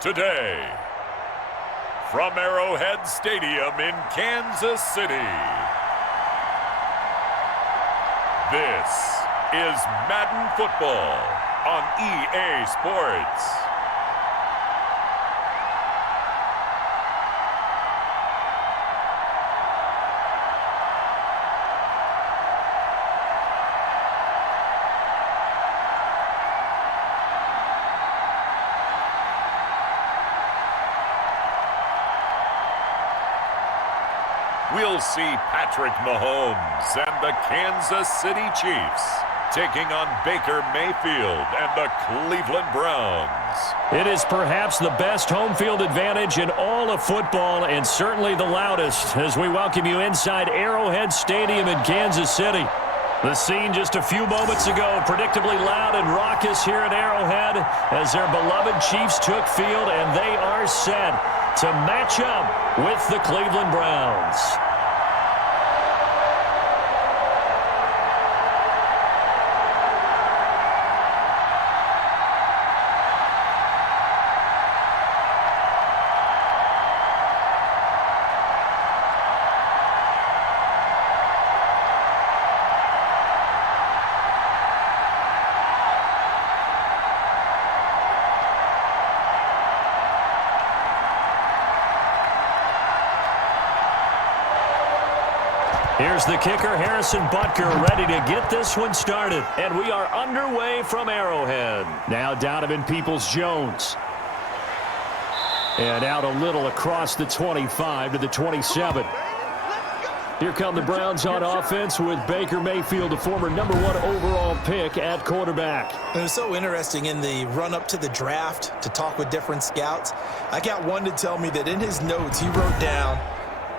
Today, from Arrowhead Stadium in Kansas City, this is Madden Football on EA Sports. We'll see Patrick Mahomes and the Kansas City Chiefs taking on Baker Mayfield and the Cleveland Browns. It is perhaps the best home field advantage in all of football, and certainly the loudest, as we welcome you inside Arrowhead Stadium in Kansas City. The scene just a few moments ago, predictably loud and raucous here at Arrowhead as their beloved Chiefs took field, and they are set to match up with the Cleveland Browns. Here's the kicker, Harrison Butker, ready to get this one started. And we are underway from Arrowhead. Now Donovan Peoples-Jones. And out a little across the 25 to the 27. Here come the Browns on offense with Baker Mayfield, the former #1 overall pick at quarterback. It was so interesting in the run-up to the draft to talk with different scouts. I got one to tell me that in his notes he wrote down,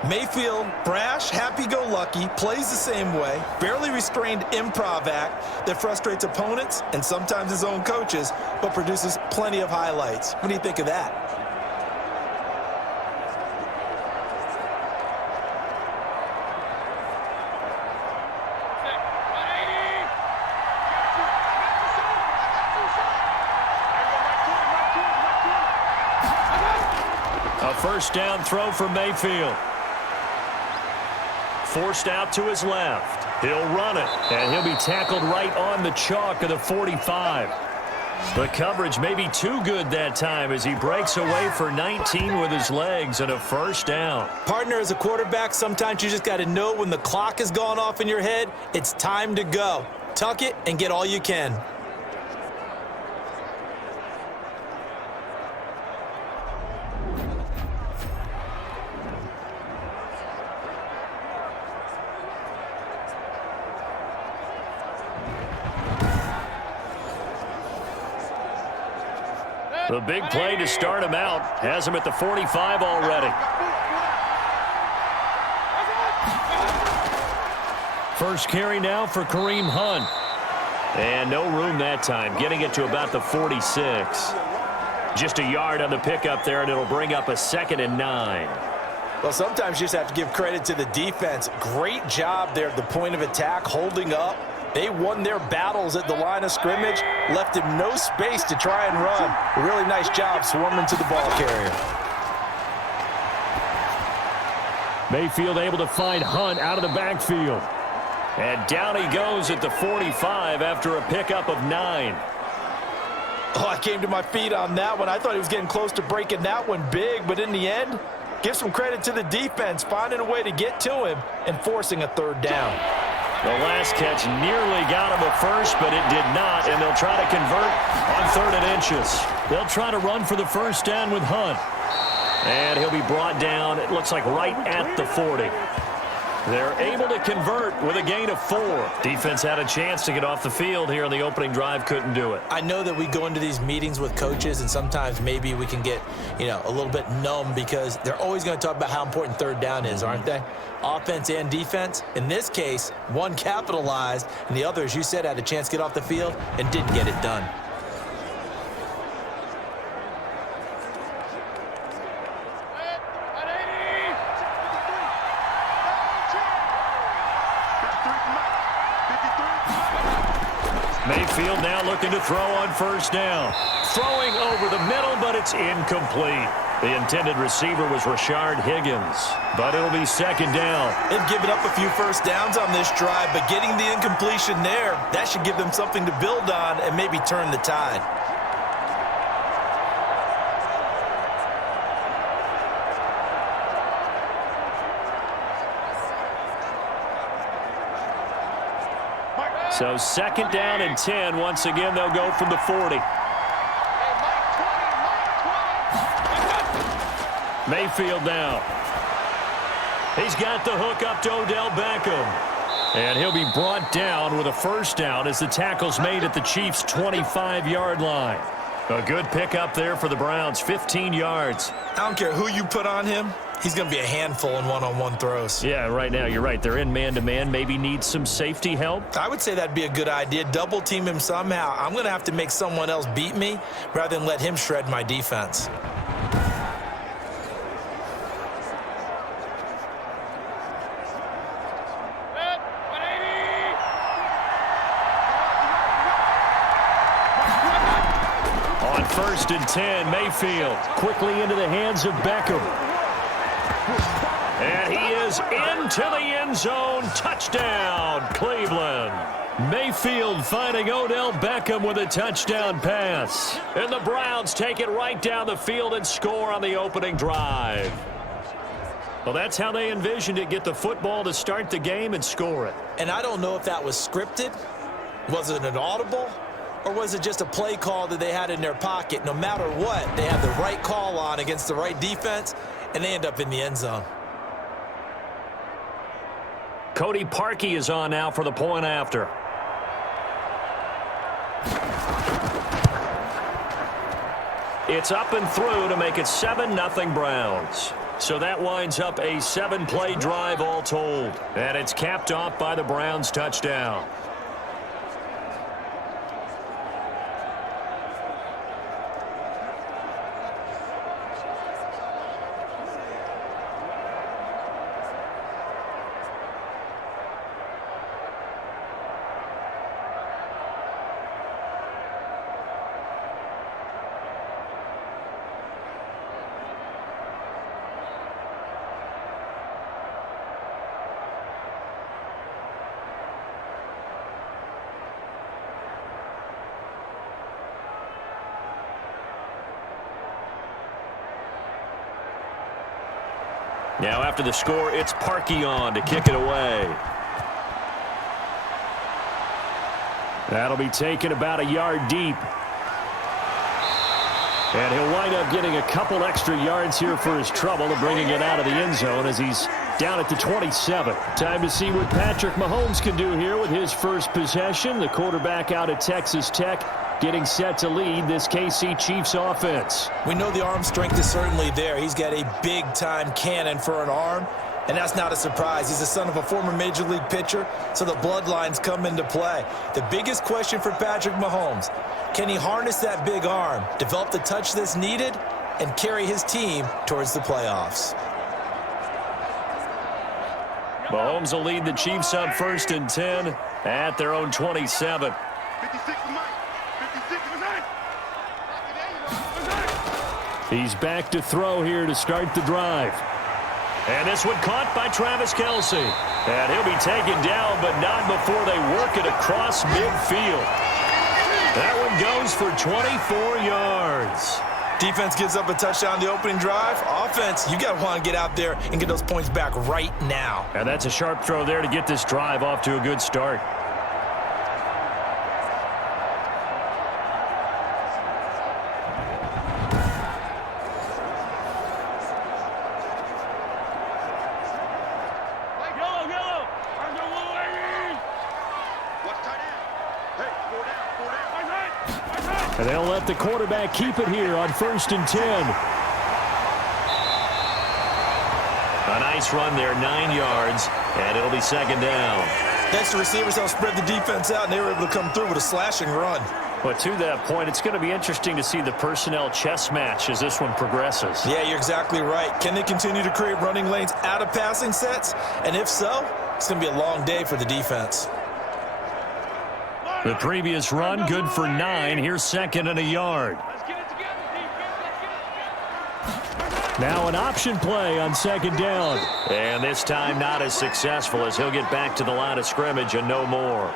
Mayfield, brash, happy-go-lucky, plays the same way, barely restrained improv act that frustrates opponents and sometimes his own coaches, but produces plenty of highlights. What do you think of that? A first down throw for Mayfield. Forced out to his left. He'll run it, and he'll be tackled right on the chalk of the 45. The coverage may be too good that time as he breaks away for 19 with his legs and a first down. Partner, as a quarterback, sometimes you just got to know when the clock has gone off in your head, it's time to go. Tuck it and get all you can. The big play to start him out has him at the 45 already. First carry now for Kareem Hunt. And no room that time, getting it to about the 46. Just a yard on the pickup there, and it'll bring up a 2nd and 9. Well, sometimes you just have to give credit to the defense. Great job there at the point of attack, holding up. They won their battles at the line of scrimmage, left him no space to try and run. A really nice job swarming to the ball carrier. Mayfield able to find Hunt out of the backfield. And down he goes at the 45 after a pickup of 9. Oh, I came to my feet on that one. I thought he was getting close to breaking that one big, but in the end, give some credit to the defense, finding a way to get to him and forcing a third down. The last catch nearly got him a first, but it did not, and they'll try to convert on 3rd and inches. They'll try to run for the first down with Hunt. And he'll be brought down, it looks like right at the 40. They're able to convert with a gain of 4. Defense had a chance to get off the field here in the opening drive, couldn't do it. I know that we go into these meetings with coaches, and sometimes maybe we can get, a little bit numb because they're always going to talk about how important 3rd down is, aren't they? Offense and defense. In this case, one capitalized, and the other, as you said, had a chance to get off the field and didn't get it done. Mayfield now looking to throw on first down. Throwing over the middle, but it's incomplete. The intended receiver was Rashard Higgins, but it'll be second down. They've given up a few first downs on this drive, but getting the incompletion there, that should give them something to build on and maybe turn the tide. So second down and 10. Once again, they'll go from the 40. Mayfield now. He's got the hook up to Odell Beckham. And he'll be brought down with a first down as the tackle's made at the Chiefs' 25-yard line. A good pickup there for the Browns, 15 yards. I don't care who you put on him. He's going to be a handful in one-on-one throws. Yeah, right now, you're right. They're in man-to-man. Maybe need some safety help. I would say that'd be a good idea. Double team him somehow. I'm going to have to make someone else beat me rather than let him shred my defense. On first and 10, Mayfield quickly into the hands of Beckham. And he is into the end zone. Touchdown, Cleveland. Mayfield finding Odell Beckham with a touchdown pass. And the Browns take it right down the field and score on the opening drive. Well, that's how they envisioned it. Get the football to start the game and score it. And I don't know if that was scripted. Was it an audible? Or was it just a play call that they had in their pocket? No matter what, they had the right call on against the right defense, and they end up in the end zone. Cody Parkey is on now for the point after. It's up and through to make it 7-0 Browns. So that winds up a 7-play drive all told. And it's capped off by the Browns touchdown. Now after the score, it's Parkey on to kick it away. That'll be taken about a yard deep. And he'll wind up getting a couple extra yards here for his trouble of bringing it out of the end zone as he's down at the 27. Time to see what Patrick Mahomes can do here with his first possession. The quarterback out at Texas Tech getting set to lead this KC Chiefs offense. We know the arm strength is certainly there. He's got a big-time cannon for an arm, and that's not a surprise. He's the son of a former Major League pitcher, so the bloodlines come into play. The biggest question for Patrick Mahomes, can he harness that big arm, develop the touch that's needed, and carry his team towards the playoffs? Mahomes will lead the Chiefs on first and 10 at their own 27. He's back to throw here to start the drive. And this one caught by Travis Kelce. And he'll be taken down, but not before they work it across midfield. That one goes for 24 yards. Defense gives up a touchdown the opening drive. Offense, you got to want to get out there and get those points back right now. And that's a sharp throw there to get this drive off to a good start. And they'll let the quarterback keep it here on first and 10. A nice run there, 9 yards, and it'll be second down. Next, the receivers help spread the defense out, and they were able to come through with a slashing run. But to that point, it's going to be interesting to see the personnel chess match as this one progresses. Yeah, you're exactly right. Can they continue to create running lanes out of passing sets? And if so, it's going to be a long day for the defense. The previous run, good for 9. Here's second and a yard. Now an option play on second down. And this time not as successful as he'll get back to the line of scrimmage and no more.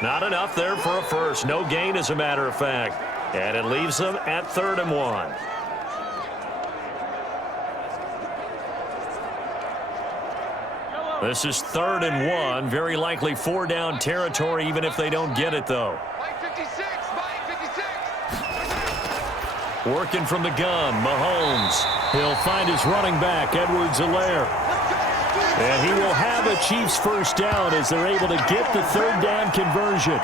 Not enough there for a first. No gain, as a matter of fact. And it leaves them at 3rd and 1. This is 3rd and 1. Very likely 4-down territory, even if they don't get it, though. Working from the gun, Mahomes. He'll find his running back, Edwards-Helaire. And he will have a Chiefs first down as they're able to get the 3rd down conversion.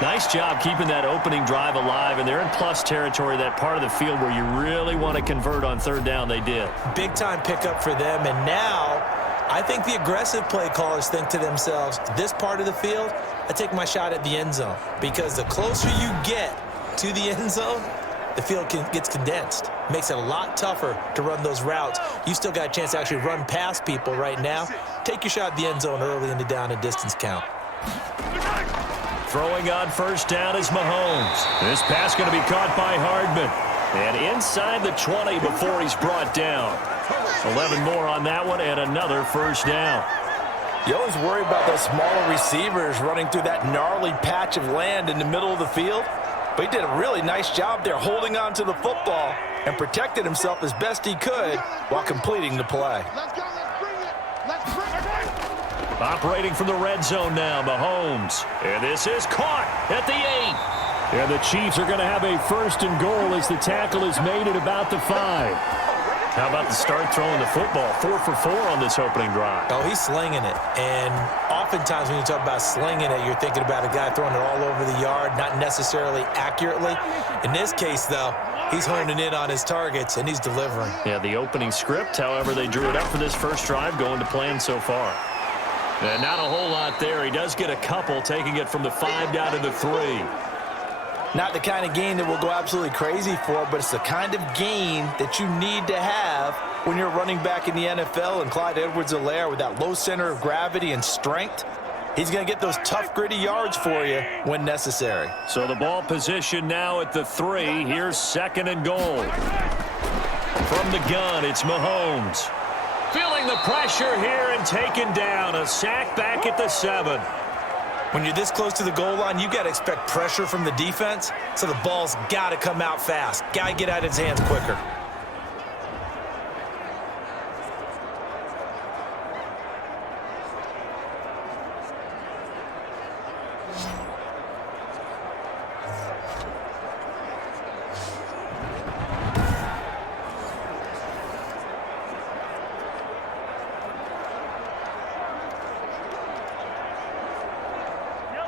Nice job keeping that opening drive alive, and they're in plus territory, that part of the field where you really want to convert on 3rd down. They did. Big-time pickup for them, and now I think the aggressive play callers think to themselves, this part of the field, I take my shot at the end zone, because the closer you get to the end zone, the field gets condensed. Makes it a lot tougher to run those routes. You still got a chance to actually run past people right now. Take your shot at the end zone early in the down and distance count. Throwing on 1st down is Mahomes. This pass going to be caught by Hardman. And inside the 20 before he's brought down. 11 more on that one and another 1st down. You always worry about those smaller receivers running through that gnarly patch of land in the middle of the field. But he did a really nice job there holding on to the football and protected himself as best he could while completing the play. Operating from the red zone now, Mahomes. And this is caught at the 8. And the Chiefs are going to have a 1st and goal as the tackle is made at about the 5. How about the start throwing the football? 4 for 4 on this opening drive. Oh, he's slinging it. And oftentimes when you talk about slinging it, you're thinking about a guy throwing it all over the yard, not necessarily accurately. In this case, though, he's honing in on his targets, and he's delivering. Yeah, the opening script, however, they drew it up for this first drive, going to plan so far. And not a whole lot there. He does get a couple, taking it from the 5 down to the 3. Not the kind of gain that we'll go absolutely crazy for, but it's the kind of gain that you need to have when you're running back in the NFL. And Clyde Edwards-Helaire, with that low center of gravity and strength, he's going to get those tough, gritty yards for you when necessary. So the ball position now at the 3. Here's 2nd and goal. From the gun, it's Mahomes. Feeling the pressure here and taken down. A sack back at the 7. When you're this close to the goal line, you got to expect pressure from the defense, so the ball's got to come out fast. Got to get out of his hands quicker.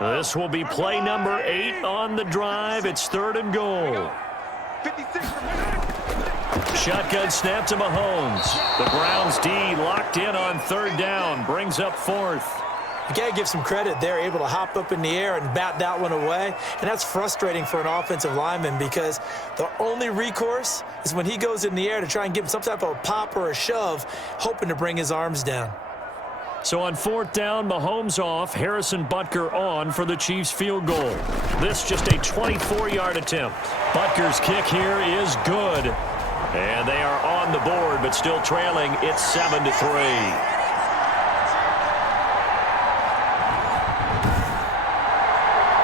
This will be play number 8 on the drive. It's 3rd and goal. Shotgun snap to Mahomes. The Browns D locked in on 3rd down. Brings up 4th. You got to give some credit. They're able to hop up in the air and bat that one away. And that's frustrating for an offensive lineman because the only recourse is when he goes in the air to try and give him some type of a pop or a shove, hoping to bring his arms down. So on 4th down, Mahomes off, Harrison Butker on for the Chiefs field goal. This just a 24-yard attempt. Butker's kick here is good. And they are on the board, but still trailing. It's 7-3.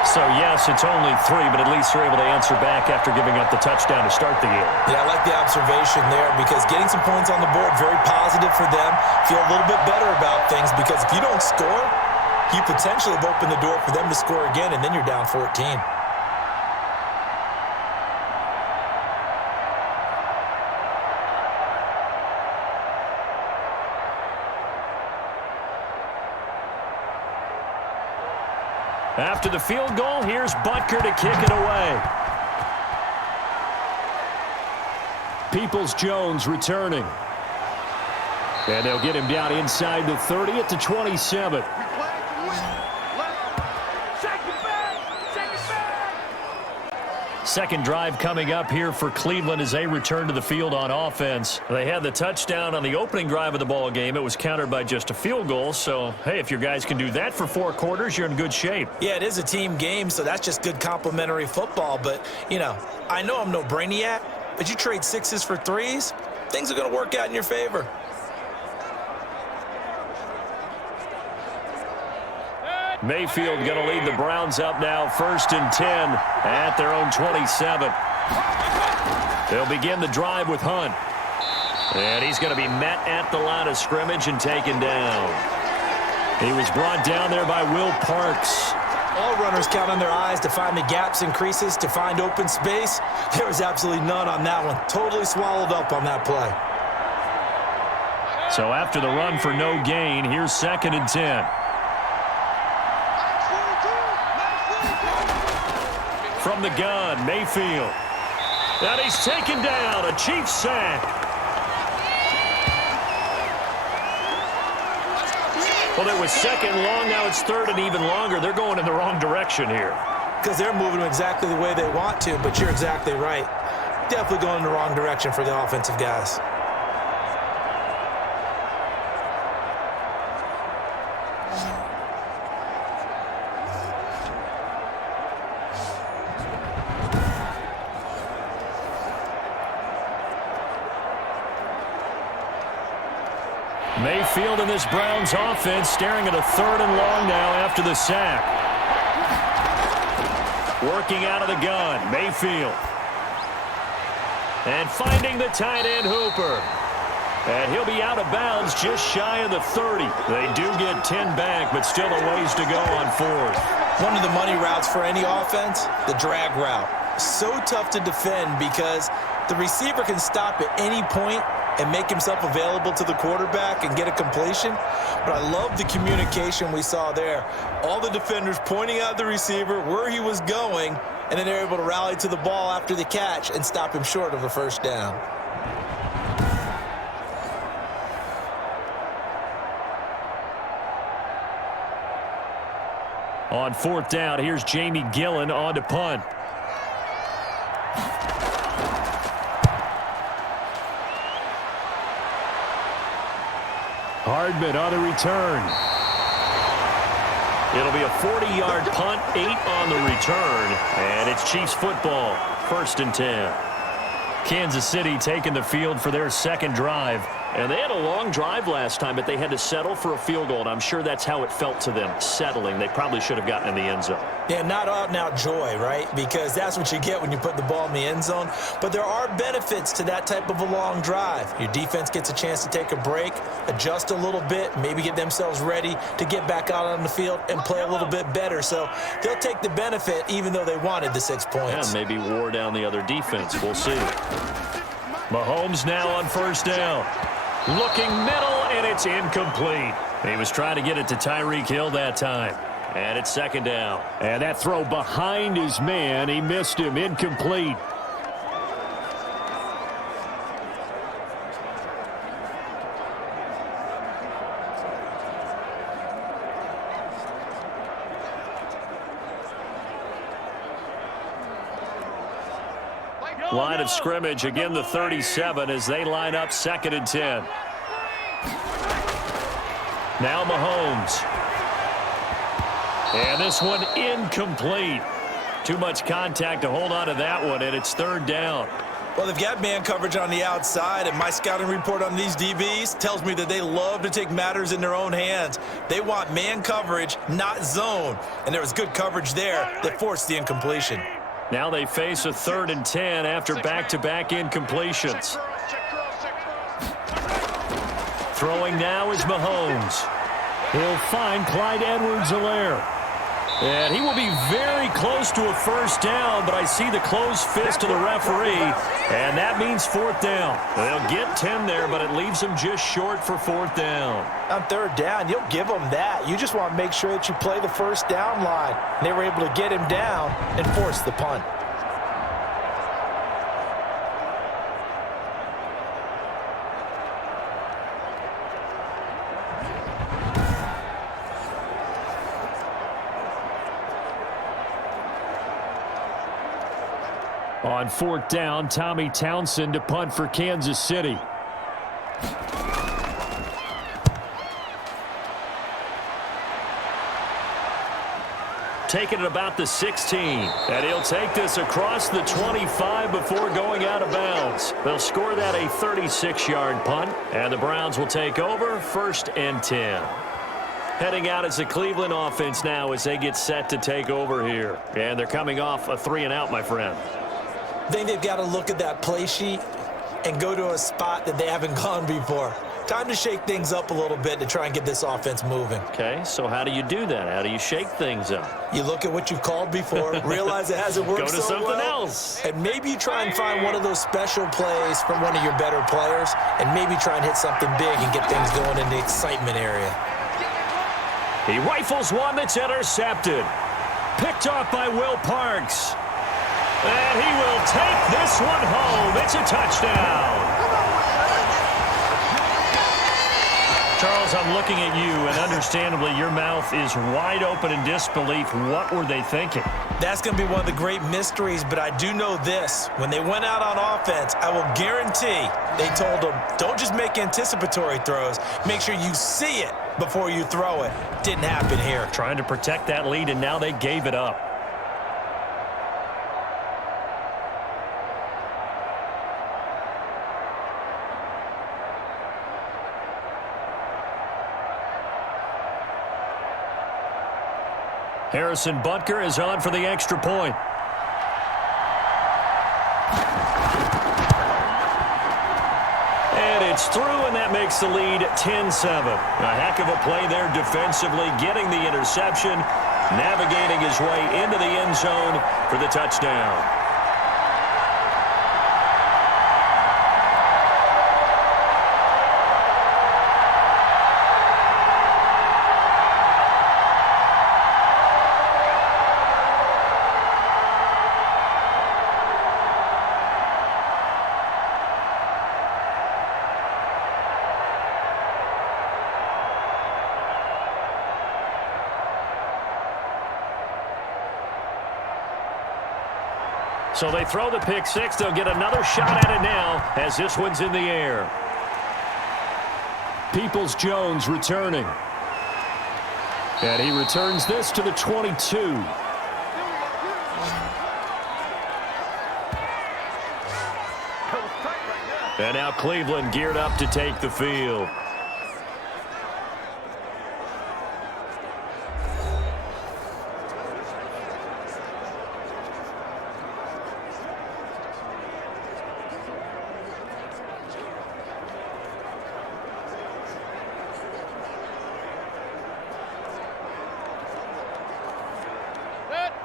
So, yes, it's only 3, but at least they're able to answer back after giving up the touchdown to start the game. Yeah, I like the observation there because getting some points on the board, very positive for them. Feel a little bit better about things because if you don't score, you potentially have opened the door for them to score again, and then you're down 14. After the field goal, here's Butker to kick it away. Peoples-Jones returning. And they'll get him down inside the 30 at the 27. Second drive coming up here for Cleveland as they return to the field on offense. They had the touchdown on the opening drive of the ball game. It was countered by just a field goal. So, hey, if your guys can do that for 4 quarters, you're in good shape. Yeah, it is a team game, so that's just good complementary football. But, you know, I know I'm no brainiac, but you trade 6s for 3s, things are going to work out in your favor. Mayfield going to lead the Browns up now, 1st and 10 at their own 27. They'll begin the drive with Hunt. And he's going to be met at the line of scrimmage and taken down. He was brought down there by Will Parks. All runners count on their eyes to find the gaps and creases, to find open space. There was absolutely none on that one. Totally swallowed up on that play. So after the run for no gain, here's 2nd and 10. From the gun, Mayfield. And he's taken down, a Chiefs sack. Well, it was 2nd long, now it's 3rd and even longer. They're going in the wrong direction here. Because they're moving exactly the way they want to, but you're exactly right. Definitely going in the wrong direction for the offensive guys. Mayfield in this Browns offense staring at a 3rd and long now after the sack. Working out of the gun, Mayfield. And finding the tight end Hooper. And he'll be out of bounds just shy of the 30. They do get 10 back, but still a ways to go on 4th. One of the money routes for any offense, the drag route. So tough to defend because the receiver can stop at any point and make himself available to the quarterback and get a completion. But I love the communication we saw there. All the defenders pointing out the receiver, where he was going, and then they're able to rally to the ball after the catch and stop him short of a 1st down. On 4th down, here's Jamie Gillen on to punt. Hardman on the return. It'll be a 40-yard punt, 8 on the return, and it's Chiefs football, 1st and 10. Kansas City taking the field for their 2nd drive. And they had a long drive last time, but they had to settle for a field goal, and I'm sure that's how it felt to them, settling. They probably should have gotten in the end zone. Yeah, not out-and-out joy, right? Because that's what you get when you put the ball in the end zone. But there are benefits to that type of a long drive. Your defense gets a chance to take a break, adjust a little bit, maybe get themselves ready to get back out on the field and play a little bit better. So they'll take the benefit even though they wanted the 6 points. Yeah, maybe wore down the other defense. We'll see. Mahomes now on 1st down. Looking middle, and it's incomplete. He was trying to get it to Tyreek Hill that time. And it's 2nd down. And that throw behind his man, he missed him, incomplete. Line of scrimmage, again the 37 as they line up 2nd and 10. Now Mahomes. And this one incomplete. Too much contact to hold on to that one, and it's 3rd down. Well, they've got man coverage on the outside, and my scouting report on these DBs tells me that they love to take matters in their own hands. They want man coverage, not zone. And there was good coverage there that forced the incompletion. Now they face a 3rd and 10 after back-to-back incompletions. Throwing now is Mahomes. He'll find Clyde Edwards-Helaire. And he will be very close to a 1st down, but I see the closed fist of the referee, and that means 4th down. They'll get 10 there, but it leaves them just short for 4th down. On 3rd down, you'll give them that. You just want to make sure that you play the 1st down line. They were able to get him down and force the punt. On 4th down, Tommy Townsend to punt for Kansas City. Taking it about the 16. And he'll take this across the 25 before going out of bounds. They'll score that a 36-yard punt. And the Browns will take over 1st and 10. Heading out as the Cleveland offense now as they get set to take over here. And they're coming off a 3-and-out, my friend. I think they've got to look at that play sheet and go to a spot that they haven't gone before. Time to shake things up a little bit to try and get this offense moving. Okay, so how do you do that? How do you shake things up? You look at what you've called before, realize it hasn't worked Go to so something well, else. and maybe you try and find one of those special plays from one of your better players, and maybe try and hit something big and get things going in the excitement area. He rifles one that's intercepted. Picked off by Will Parks. And he will take this one home. It's a touchdown. Charles, I'm looking at you, and understandably, your mouth is wide open in disbelief. What were they thinking? That's going to be one of the great mysteries, but I do know this. When they went out on offense, I will guarantee they told them, don't just make anticipatory throws. Make sure you see it before you throw it. Didn't happen here. Trying to protect that lead, and now they gave it up. Harrison Butker is on for the extra point. And it's through, and that makes the lead 10-7. A heck of a play there defensively, getting the interception, navigating his way into the end zone for the touchdown. So they throw the pick six. They'll get another shot at it now as this one's in the air. Peoples-Jones returning. And he returns this to the 22. And now Cleveland geared up to take the field.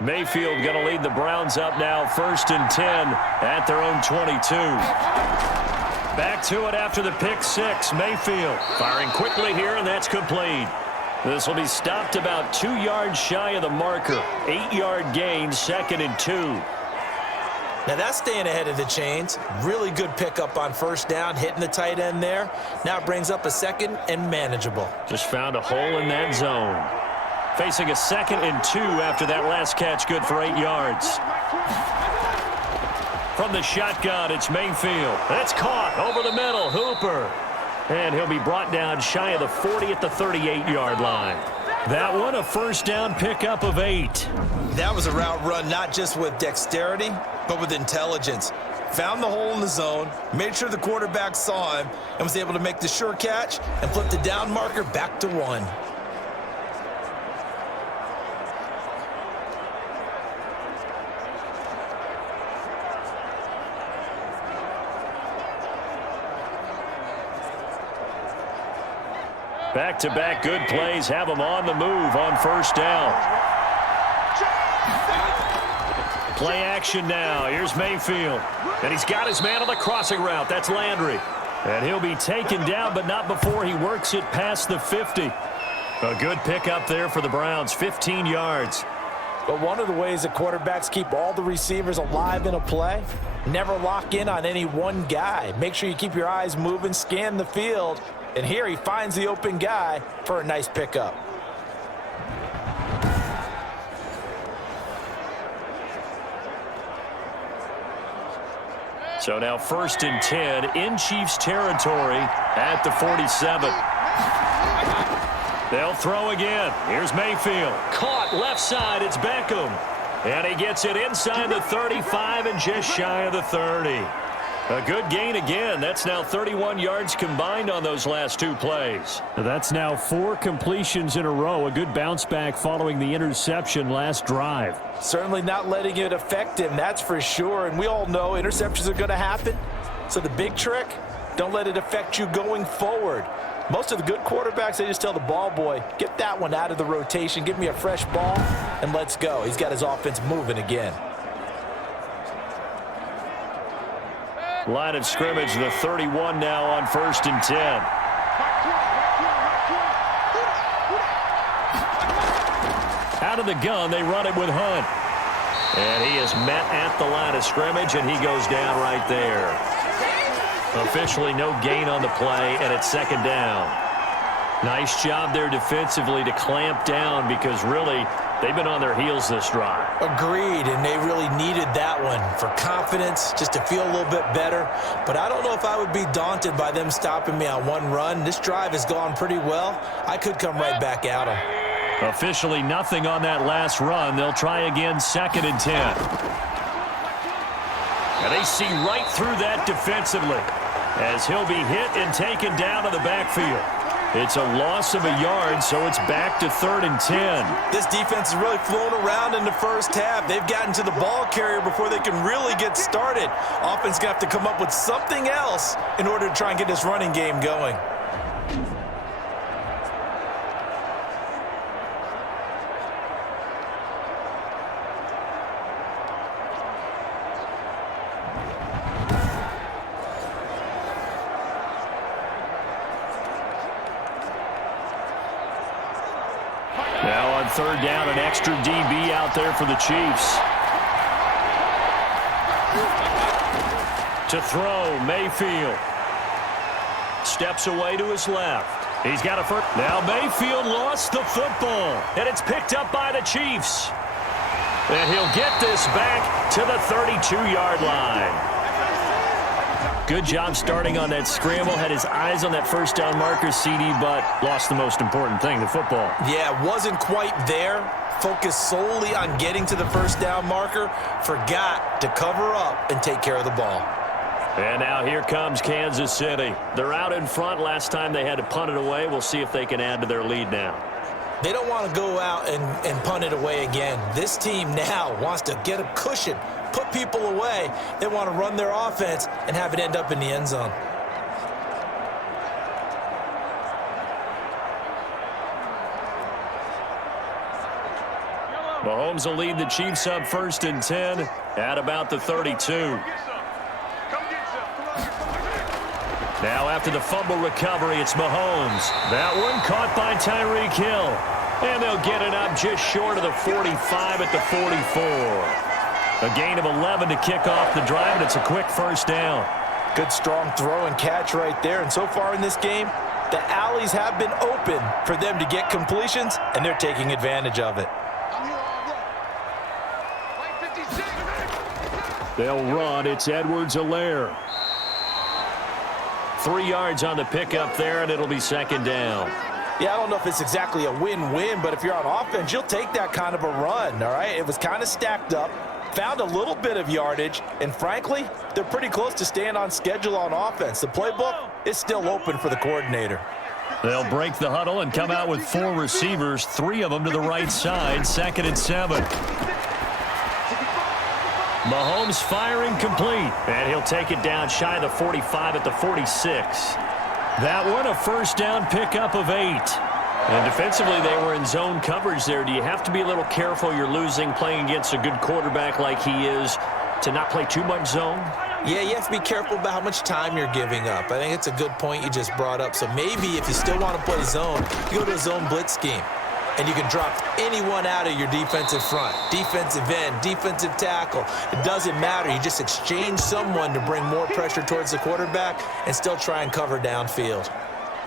Mayfield going to lead the Browns up now, 1st and 10 at their own 22. Back to it after the pick six. Mayfield firing quickly here, and that's complete. This will be stopped about 2 yards shy of the marker. 8-yard gain, 2nd and 2. Now that's staying ahead of the chains. Really good pickup on 1st down, hitting the tight end there. Now it brings up a 2nd and manageable. Just found a hole in that zone. Facing a 2nd and 2 after that last catch, good for 8 yards. From the shotgun, it's Mayfield. That's caught over the middle. Hooper. And he'll be brought down shy of the 40 at the 38-yard line. That one, a 1st down pickup of 8. That was a route run not just with dexterity, but with intelligence. Found the hole in the zone, made sure the quarterback saw him, and was able to make the sure catch and flip the down marker back to 1. Back-to-back good plays have him on the move on 1st down. Play action now. Here's Mayfield. And he's got his man on the crossing route. That's Landry. And he'll be taken down, but not before he works it past the 50. A good pickup there for the Browns, 15 yards. But one of the ways that quarterbacks keep all the receivers alive in a play, never lock in on any one guy. Make sure you keep your eyes moving, scan the field. And here he finds the open guy for a nice pickup. So now 1st and 10 in Chiefs territory at the 47. They'll throw again. Here's Mayfield. Caught left side. It's Beckham. And he gets it inside the 35 and just shy of the 30. A good gain again. That's now 31 yards combined on those last 2 plays. That's now 4 completions in a row. A good bounce back following the interception last drive. Certainly not letting it affect him, that's for sure. And we all know interceptions are going to happen. So the big trick, don't let it affect you going forward. Most of the good quarterbacks, they just tell the ball boy, get that one out of the rotation, give me a fresh ball, and let's go. He's got his offense moving again. Line of scrimmage, the 31 now on 1st and 10. Out of the gun, they run it with Hunt. And he is met at the line of scrimmage, and he goes down right there. Officially no gain on the play, and it's 2nd down. Nice job there defensively to clamp down because really they've been on their heels this drive. Agreed, and they really needed that one for confidence, just to feel a little bit better. But I don't know if I would be daunted by them stopping me on one run. This drive has gone pretty well. I could come right back at them. Officially nothing on that last run. They'll try again 2nd and 10. And they see right through that defensively as he'll be hit and taken down to the backfield. It's a loss of a yard, so it's back to 3rd and 10. This defense is really flown around in the first half. They've gotten to the ball carrier before they can really get started. Offense going to have to come up with something else in order to try and get this running game going. Now on 3rd down, an extra DB out there for the Chiefs. To throw, Mayfield. Steps away to his left. He's got a first. Now Mayfield lost the football, and it's picked up by the Chiefs. And he'll get this back to the 32-yard line. Good job starting on that scramble. Had his eyes on that 1st down marker, CD, but lost the most important thing, the football. Yeah, wasn't quite there. Focused solely on getting to the 1st down marker. Forgot to cover up and take care of the ball. And now here comes Kansas City. They're out in front. Last time they had to punt it away. We'll see if they can add to their lead now. They don't want to go out and punt it away again. This team now wants to get a cushion, put people away. They want to run their offense and have it end up in the end zone. Mahomes will lead the Chiefs up 1st and 10 at about the 32. Now after the fumble recovery, it's Mahomes. That one caught by Tyreek Hill. And they'll get it up just short of the 45 at the 44. A gain of 11 to kick off the drive, and it's a quick 1st down. Good strong throw and catch right there. And so far in this game, the alleys have been open for them to get completions, and they're taking advantage of it. They'll run. It's Edwards-Helaire. 3 yards on the pickup there, and it'll be 2nd down. Yeah, I don't know if it's exactly a win-win, but if you're on offense, you'll take that kind of a run, all right? It was kind of stacked up, found a little bit of yardage, and frankly, they're pretty close to staying on schedule on offense. The playbook is still open for the coordinator. They'll break the huddle and come out with 4 receivers, 3 of them to the right side, 2nd and 7. Mahomes firing complete, and he'll take it down shy of the 45 at the 46. That one, a 1st down pickup of 8. And defensively, they were in zone coverage there. Do you have to be a little careful? You're losing, playing against a good quarterback like he is, to not play too much zone? Yeah, you have to be careful about how much time you're giving up. I think it's a good point you just brought up. So maybe if you still want to play zone, you go to a zone blitz scheme. And you can drop anyone out of your defensive front, defensive end, defensive tackle. It doesn't matter. You just exchange someone to bring more pressure towards the quarterback and still try and cover downfield.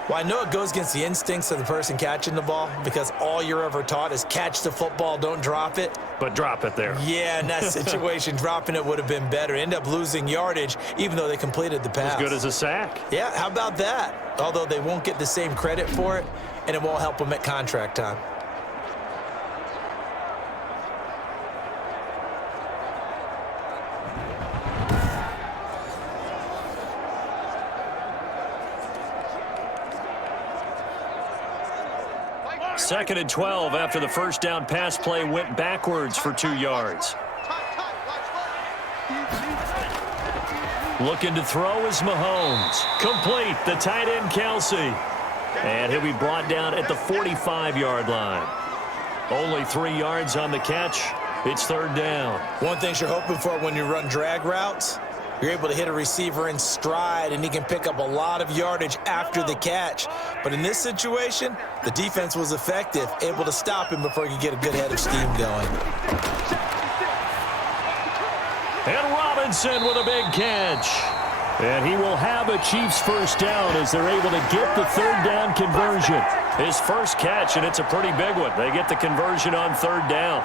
Well, I know it goes against the instincts of the person catching the ball because all you're ever taught is catch the football, don't drop it. But drop it there. Yeah, in that situation, dropping it would have been better. End up losing yardage, even though they completed the pass. As good as a sack. Yeah, how about that? Although they won't get the same credit for it, and it won't help them at contract time. Second and 12 after the first down pass play went backwards for 2 yards. Looking to throw is Mahomes. Complete, the tight end Kelsey. And he'll be brought down at the 45-yard line. Only 3 yards on the catch. It's third down. One thing you're hoping for when you run drag routes, you're able to hit a receiver in stride, and he can pick up a lot of yardage after the catch. But in this situation, the defense was effective, able to stop him before he could get a good head of steam going. And Robinson with a big catch. And he will have a Chiefs first down as they're able to get the third down conversion. His first catch, and it's a pretty big one. They get the conversion on third down.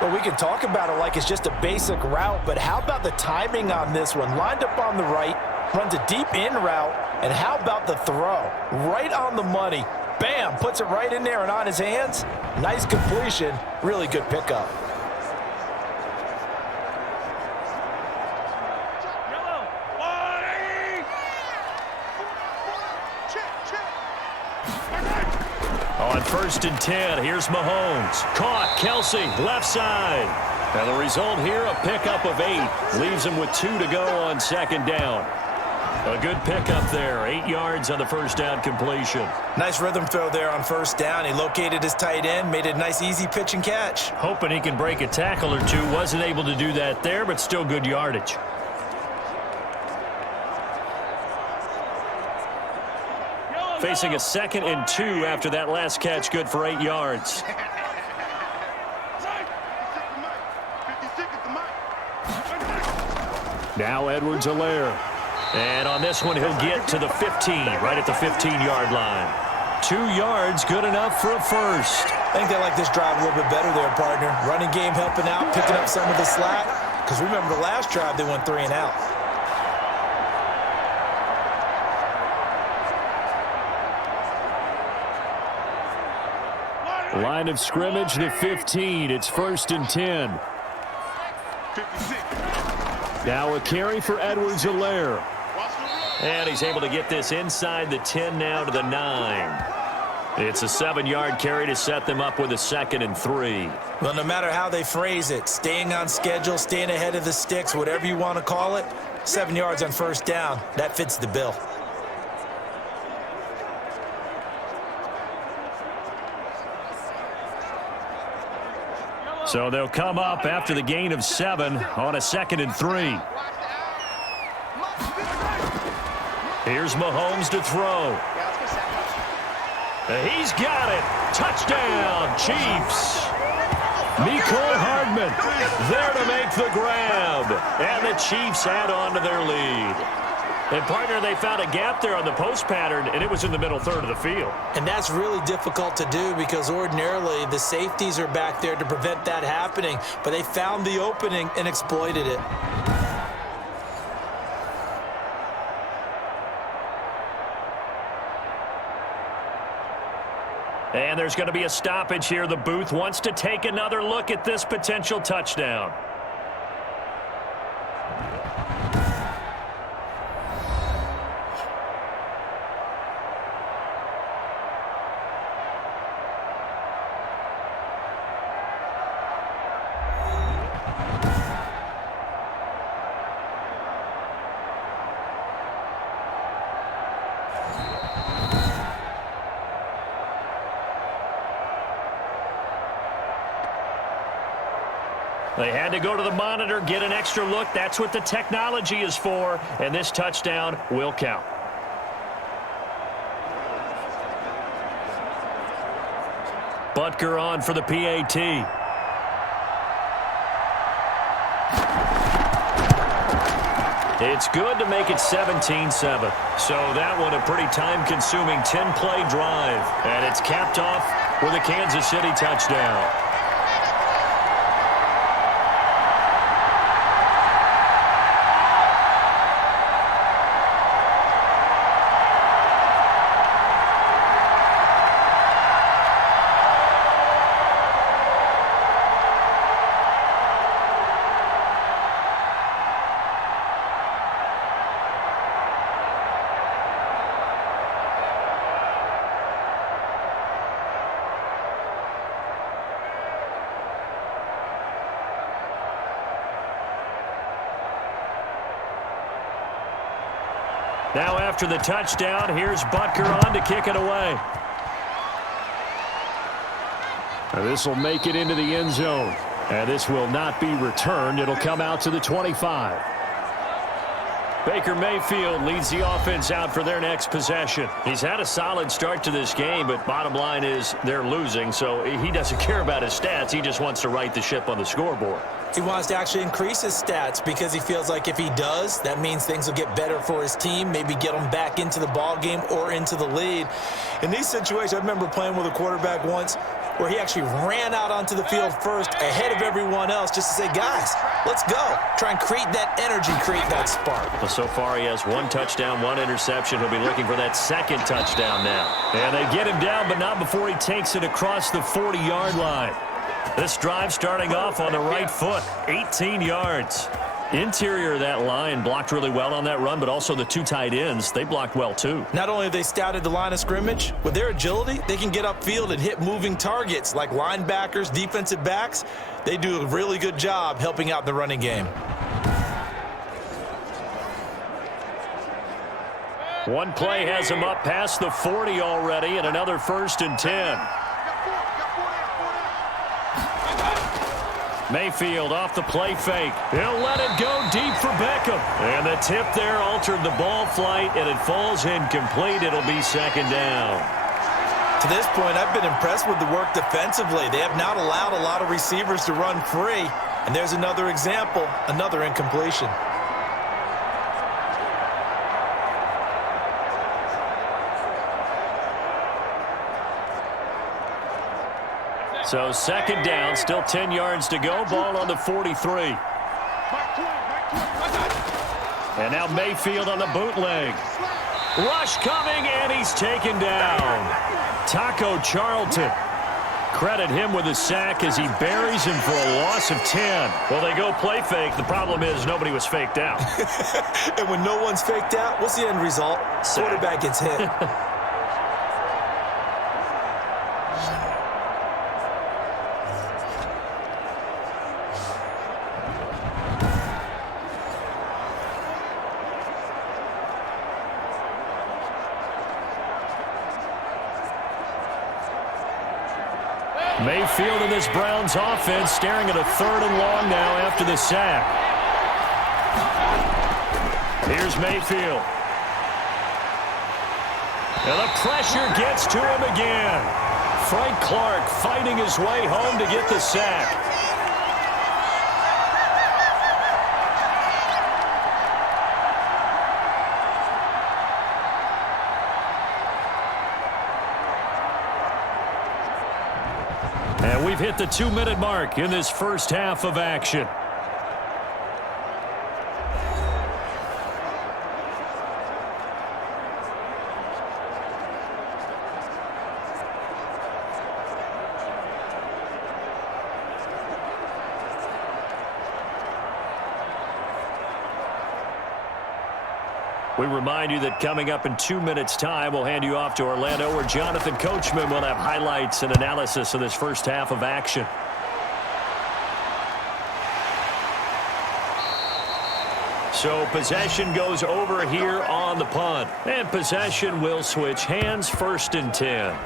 Well, we can talk about it like it's just a basic route, but how about the timing on this one? Lined up on the right, runs a deep in route, and how about the throw? Right on the money. Bam, puts it right in there and on his hands. Nice completion, really good pickup. On first and 10, here's Mahomes. Caught, Kelsey, left side. And the result here, a pickup of 8. Leaves him with 2 to go on second down. A good pickup there, 8 yards on the first down completion. Nice rhythm throw there on first down. He located his tight end, made it a nice easy pitch and catch. Hoping he can break a tackle or two. Wasn't able to do that there, but still good yardage. Facing a 2nd and 2 after that last catch, good for 8 yards. Now Edwards-Helaire. And on this one, he'll get to the 15, right at the 15-yard line. 2 yards, good enough for a first. I think they like this drive a little bit better there, partner. Running game helping out, picking up some of the slack. Because remember the last drive, they went 3 and out. Line of scrimmage to 15. It's first and 10. Now a carry for Edwards-Helaire. And he's able to get this inside the 10 now to the 9. It's a 7-yard carry to set them up with a 2nd and 3. Well, no matter how they phrase it, staying on schedule, staying ahead of the sticks, whatever you want to call it, 7 yards on first down, that fits the bill. So they'll come up after the gain of 7 on a 2nd and 3. Here's Mahomes to throw. He's got it. Touchdown, Chiefs. Mecole Hardman there to make the grab. And the Chiefs add on to their lead. And, partner, they found a gap there on the post pattern, and it was in the middle third of the field. And that's really difficult to do because ordinarily the safeties are back there to prevent that happening. But they found the opening and exploited it. And there's going to be a stoppage here. The booth wants to take another look at this potential touchdown. They had to go to the monitor, get an extra look. That's what the technology is for, and this touchdown will count. Butker on for the PAT. It's good to make it 17-7. So that one a pretty time-consuming 10-play drive. And it's capped off with a Kansas City touchdown. Now after the touchdown, here's Butker on to kick it away. This will make it into the end zone. And this will not be returned. It'll come out to the 25. Baker Mayfield leads the offense out for their next possession. He's had a solid start to this game, but bottom line is they're losing, so he doesn't care about his stats. He just wants to right the ship on the scoreboard. He wants to actually increase his stats because he feels like if he does, that means things will get better for his team, maybe get them back into the ball game or into the lead. In these situations, I remember playing with a quarterback once where he actually ran out onto the field first ahead of everyone else just to say, guys, let's go. Try and create that energy, create that spark. Well, so far he has 1 touchdown, 1 interception. He'll be looking for that second touchdown now. And they get him down, but not before he takes it across the 40-yard line. This drive starting off on the right foot, 18 yards. Interior of that line blocked really well on that run, but also the 2 tight ends, they blocked well too. Not only have they scouted the line of scrimmage, with their agility, they can get upfield and hit moving targets like linebackers, defensive backs. They do a really good job helping out the running game. One play has him up past the 40 already, and another 1st and 10. Mayfield off the play fake. He'll let it go deep for Beckham. And the tip there altered the ball flight, and it falls incomplete. It'll be 2nd down. To this point, I've been impressed with the work defensively. They have not allowed a lot of receivers to run free. And there's another example, another incompletion. So 2nd down, still 10 yards to go. Ball on the 43. And now Mayfield on the bootleg. Rush coming, and he's taken down. Taco Charlton. Credit him with a sack as he buries him for a loss of 10. Well, they go play fake. The problem is nobody was faked out. And when no one's faked out, what's the end result? Sack. Quarterback gets hit. Mayfield in this Browns offense staring at a 3rd and long now after the sack. Here's Mayfield. And the pressure gets to him again. Frank Clark fighting his way home to get the sack. And we've hit the 2-minute mark in this first half of action. We remind you that coming up in 2 minutes' time, we'll hand you off to Orlando, where Jonathan Coachman will have highlights and analysis of this first half of action. So possession goes over here on the punt. And possession will switch hands, 1st and 10.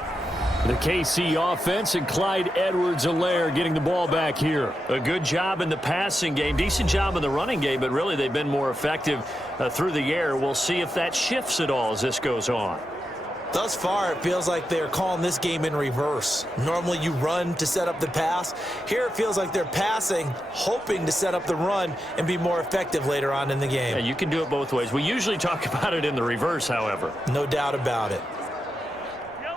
The KC offense and Clyde Edwards-Helaire getting the ball back here. A good job in the passing game, decent job in the running game, but really they've been more effective through the air. We'll see if that shifts at all as this goes on. Thus far, it feels like they're calling this game in reverse. Normally, you run to set up the pass. Here, it feels like they're passing, hoping to set up the run and be more effective later on in the game. Yeah, you can do it both ways. We usually talk about it in the reverse, however. No doubt about it.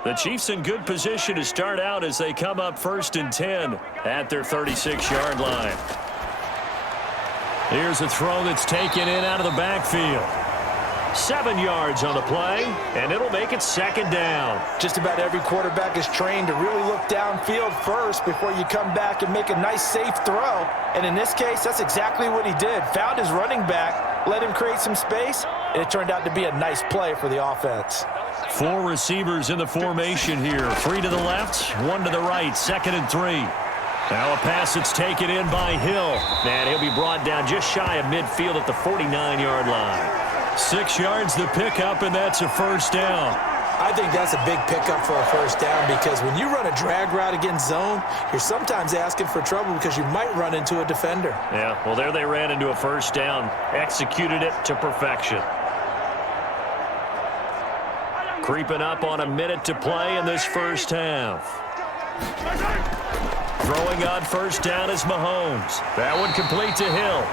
The Chiefs in good position to start out as they come up 1st and 10 at their 36-yard line. Here's a throw that's taken in out of the backfield. 7 yards on the play, and it'll make it 2nd down. Just about every quarterback is trained to really look downfield first before you come back and make a nice, safe throw. And in this case, that's exactly what he did. Found his running back, let him create some space, and it turned out to be a nice play for the offense. 4 receivers in the formation here. 3 to the left, 1 to the right, 2nd and 3. Now a pass that's taken in by Hill. And he'll be brought down just shy of midfield at the 49-yard line. 6 yards the pickup, and that's a 1st down. I think that's a big pickup for a 1st down because when you run a drag route against zone, you're sometimes asking for trouble because you might run into a defender. Yeah, well, there they ran into a 1st down. Executed it to perfection. Creeping up on a minute to play in this 1st half. Throwing on 1st down is Mahomes. That one complete to Hill.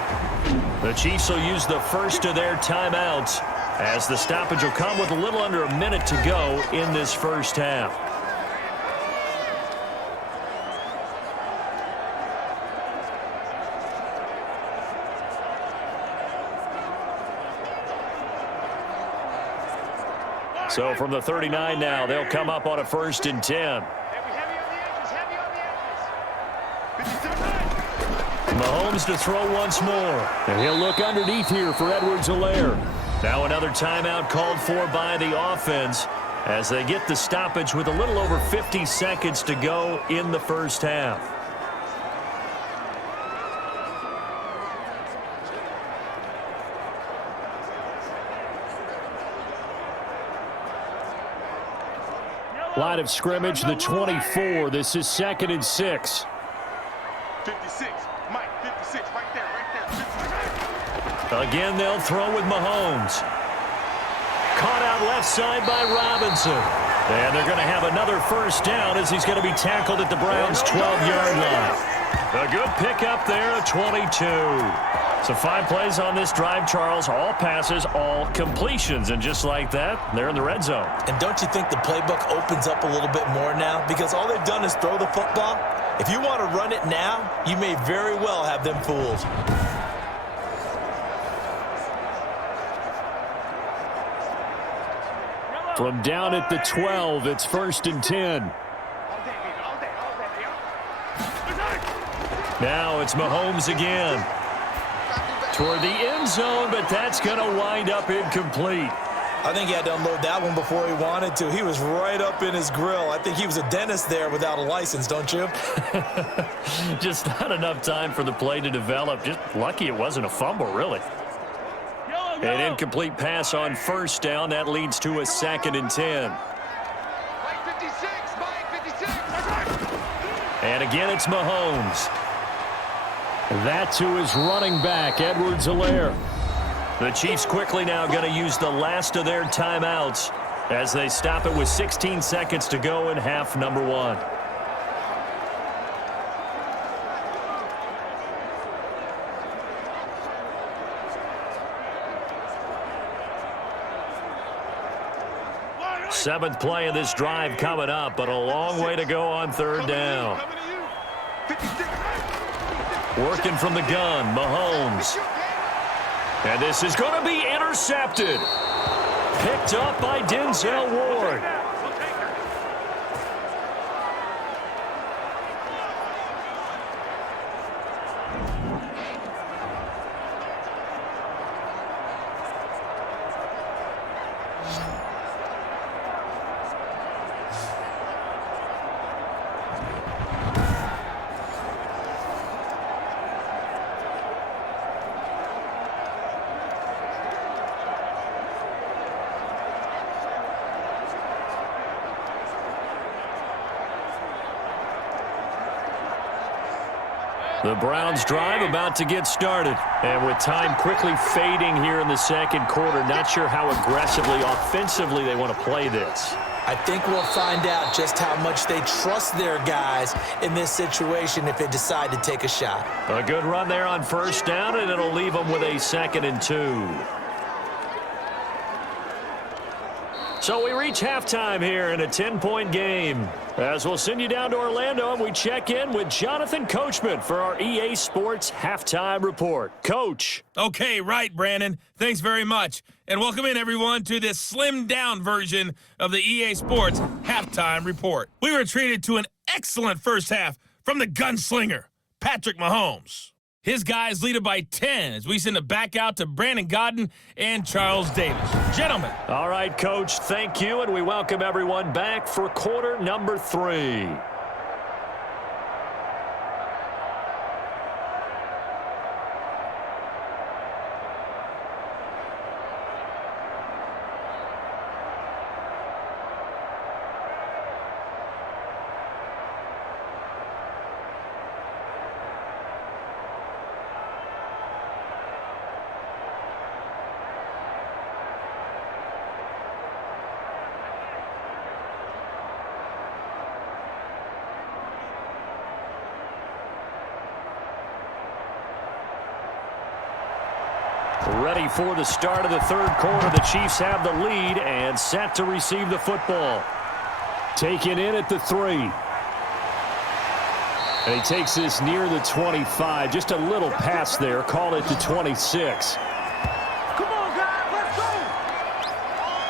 The Chiefs will use the first of their timeouts as the stoppage will come with a little under a minute to go in this 1st half. So from the 39 now, they'll come up on a 1st and 10. Mahomes to throw once more. And he'll look underneath here for Edwards-Helaire. Now another timeout called for by the offense as they get the stoppage with a little over 50 seconds to go in the 1st half. Line of scrimmage, the 24. This is 2nd and 6. 56. Mike, 56. Right there. Again, they'll throw with Mahomes. Caught out left side by Robinson. And they're going to have another 1st down as he's going to be tackled at the Browns' 12-yard line. A good pickup there of 22. So 5 plays on this drive, Charles. All passes, all completions. And just like that, they're in the red zone. And don't you think the playbook opens up a little bit more now? Because all they've done is throw the football. If you want to run it now, you may very well have them fooled. From down at the 12, it's 1st and 10. Now it's Mahomes again. Toward the end zone, but that's going to wind up incomplete. I think he had to unload that one before he wanted to. He was right up in his grill. I think he was a dentist there without a license, don't you? Just not enough time for the play to develop. Just lucky it wasn't a fumble, really. An incomplete pass on 1st down. That leads to a 2nd and 10. Mike 56. Mike 56. And again, it's Mahomes. That to his running back, Edwards-Helaire. The Chiefs quickly now going to use the last of their timeouts as they stop it with 16 seconds to go in half number 1. Seventh play of this drive coming up, but a long way to go on 3rd down. Working from the gun, Mahomes. And this is going to be intercepted. Picked up by Denzel Ward. The Browns drive about to get started. And with time quickly fading here in the 2nd quarter, not sure how aggressively, offensively they want to play this. I think we'll find out just how much they trust their guys in this situation if they decide to take a shot. A good run there on first down, and it'll leave them with a 2nd and 2. So we reach halftime here in a 10-point game. As we'll send you down to Orlando, and we check in with Jonathan Coachman for our EA Sports Halftime Report. Coach. Okay, right, Brandon. Thanks very much. And welcome in, everyone, to this slimmed-down version of the EA Sports Halftime Report. We were treated to an excellent first half from the gunslinger, Patrick Mahomes. His guys lead it by 10 as we send it back out to Brandon Godden and Charles Davis. Gentlemen. All right, Coach, thank you, and we welcome everyone back for quarter number 3. Ready for the start of the third quarter. The Chiefs have the lead and set to receive the football. Taken in at the 3. And he takes this near the 25. Just a little pass there. Call it the 26. Come on, guys, let's go!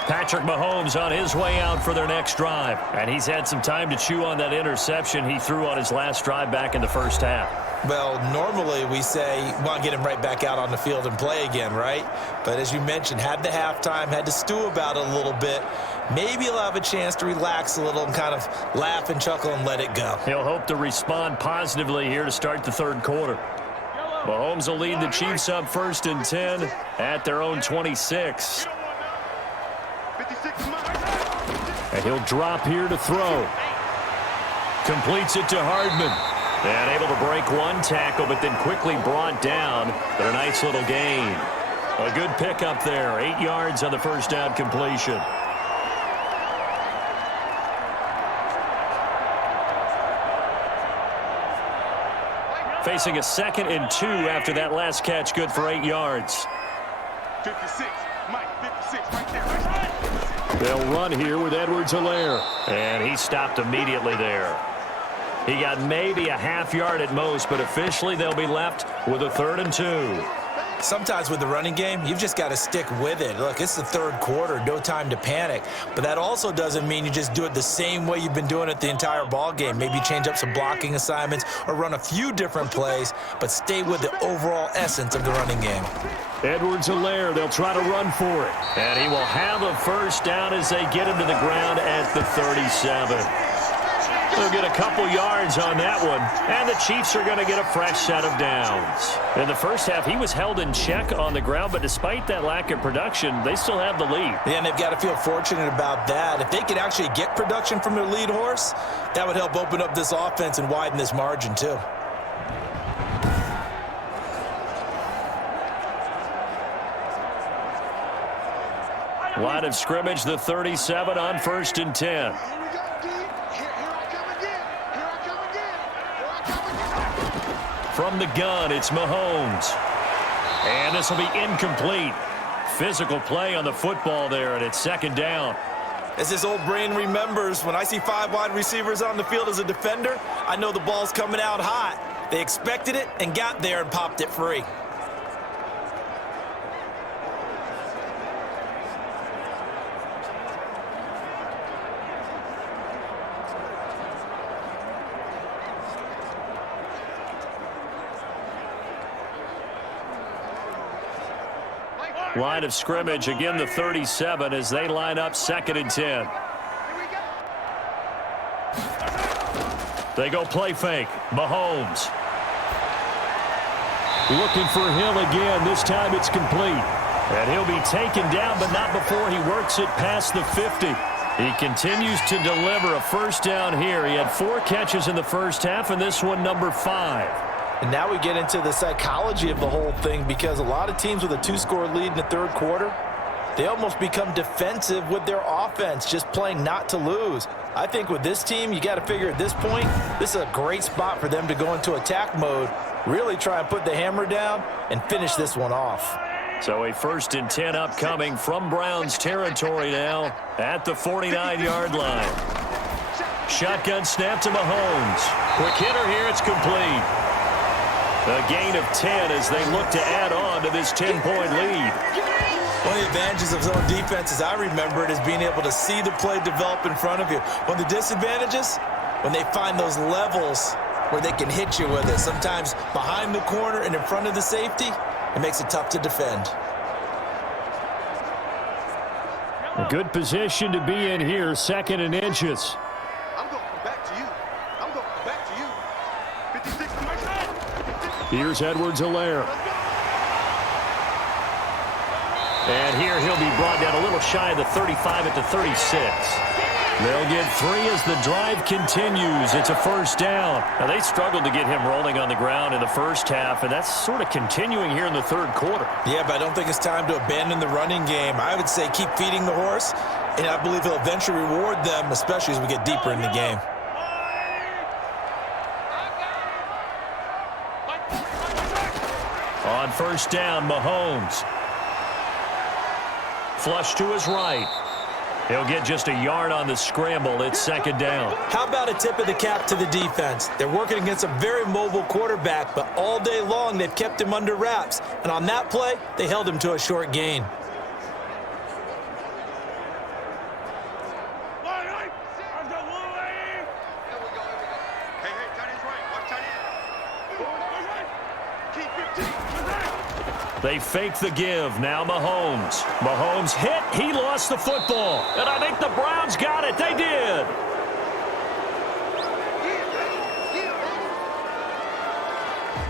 Patrick Mahomes on his way out for their next drive. And he's had some time to chew on that interception he threw on his last drive back in the first half. Well, normally we say, well, get him right back out on the field and play again, right? But as you mentioned, had the halftime, had to stew about it a little bit. Maybe he'll have a chance to relax a little and kind of laugh and chuckle and let it go. He'll hope to respond positively here to start the third quarter. Mahomes will lead the Chiefs up 1st and 10 at their own 26. 56, And he'll drop here to throw. Completes it to Hardman. And able to break one tackle, but then quickly brought down. But a nice little gain. A good pickup there. 8 yards on the first down completion. Facing a 2nd and 2 after that last catch. Good for 8 yards. 56, Mike, 56, right there, right. They'll run here with Edwards-Helaire. And he stopped immediately there. He got maybe a half yard at most, but officially they'll be left with a 3rd and 2. Sometimes with the running game, you've just got to stick with it. Look, it's the third quarter, no time to panic. But that also doesn't mean you just do it the same way you've been doing it the entire ball game. Maybe change up some blocking assignments or run a few different plays, but stay with the overall essence of the running game. Edwards-Helaire, they'll try to run for it. And he will have a first down as they get him to the ground at the 37. They'll get a couple yards on that one, and the Chiefs are going to get a fresh set of downs. In the first half, he was held in check on the ground, but despite that lack of production, they still have the lead. Yeah, and they've got to feel fortunate about that. If they could actually get production from their lead horse, that would help open up this offense and widen this margin, too. Line of scrimmage, the 37 on 1st and 10. From the gun, it's Mahomes. And this will be incomplete. Physical play on the football there, and it's 2nd down. As this old brain remembers, when I see 5 wide receivers on the field as a defender, I know the ball's coming out hot. They expected it and got there and popped it free. Line of scrimmage, again the 37 as they line up 2nd and 10. They go play fake. Mahomes. Looking for Hill again. This time it's complete. And he'll be taken down, but not before he works it past the 50. He continues to deliver a first down here. He had 4 catches in the first half, and this one number 5. And now we get into the psychology of the whole thing, because a lot of teams with a 2-score lead in the third quarter, They almost become defensive with their offense, just playing not to lose. I think with this team, you got to figure at this point, this is a great spot for them to go into attack mode, really try and put the hammer down and finish this one off. So a 1st and 10 upcoming from Browns territory now at the 49-yard line. Shotgun snap to Mahomes. Quick hitter here, it's complete. A gain of 10 as they look to add on to this 10-point lead. One of the advantages of zone defense, as I remember it, is being able to see the play develop in front of you. One of the disadvantages, when they find those levels where they can hit you with it, sometimes behind the corner and in front of the safety, it makes it tough to defend. A good position to be in here, 2nd and inches. I'm going back to you. I'm going back to you. 56 to my side. Here's Edwards-Helaire. And here he'll be brought down a little shy of the 35 at the 36. They'll get 3 as the drive continues. It's a 1st down. Now, they struggled to get him rolling on the ground in the first half, and that's sort of continuing here in the 3rd quarter. Yeah, but I don't think it's time to abandon the running game. I would say keep feeding the horse, and I believe he'll eventually reward them, especially as we get deeper in the game. On 1st down, Mahomes. Flush to his right. He'll get just a yard on the scramble. It's 2nd down. How about a tip of the cap to the defense? They're working against a very mobile quarterback, but all day long they've kept him under wraps. And on that play, they held him to a short gain. Hey, tight end's right. Watch tight end. Keep 15. They fake the give. Now Mahomes. Mahomes hit. He lost the football. And I think the Browns got it. They did.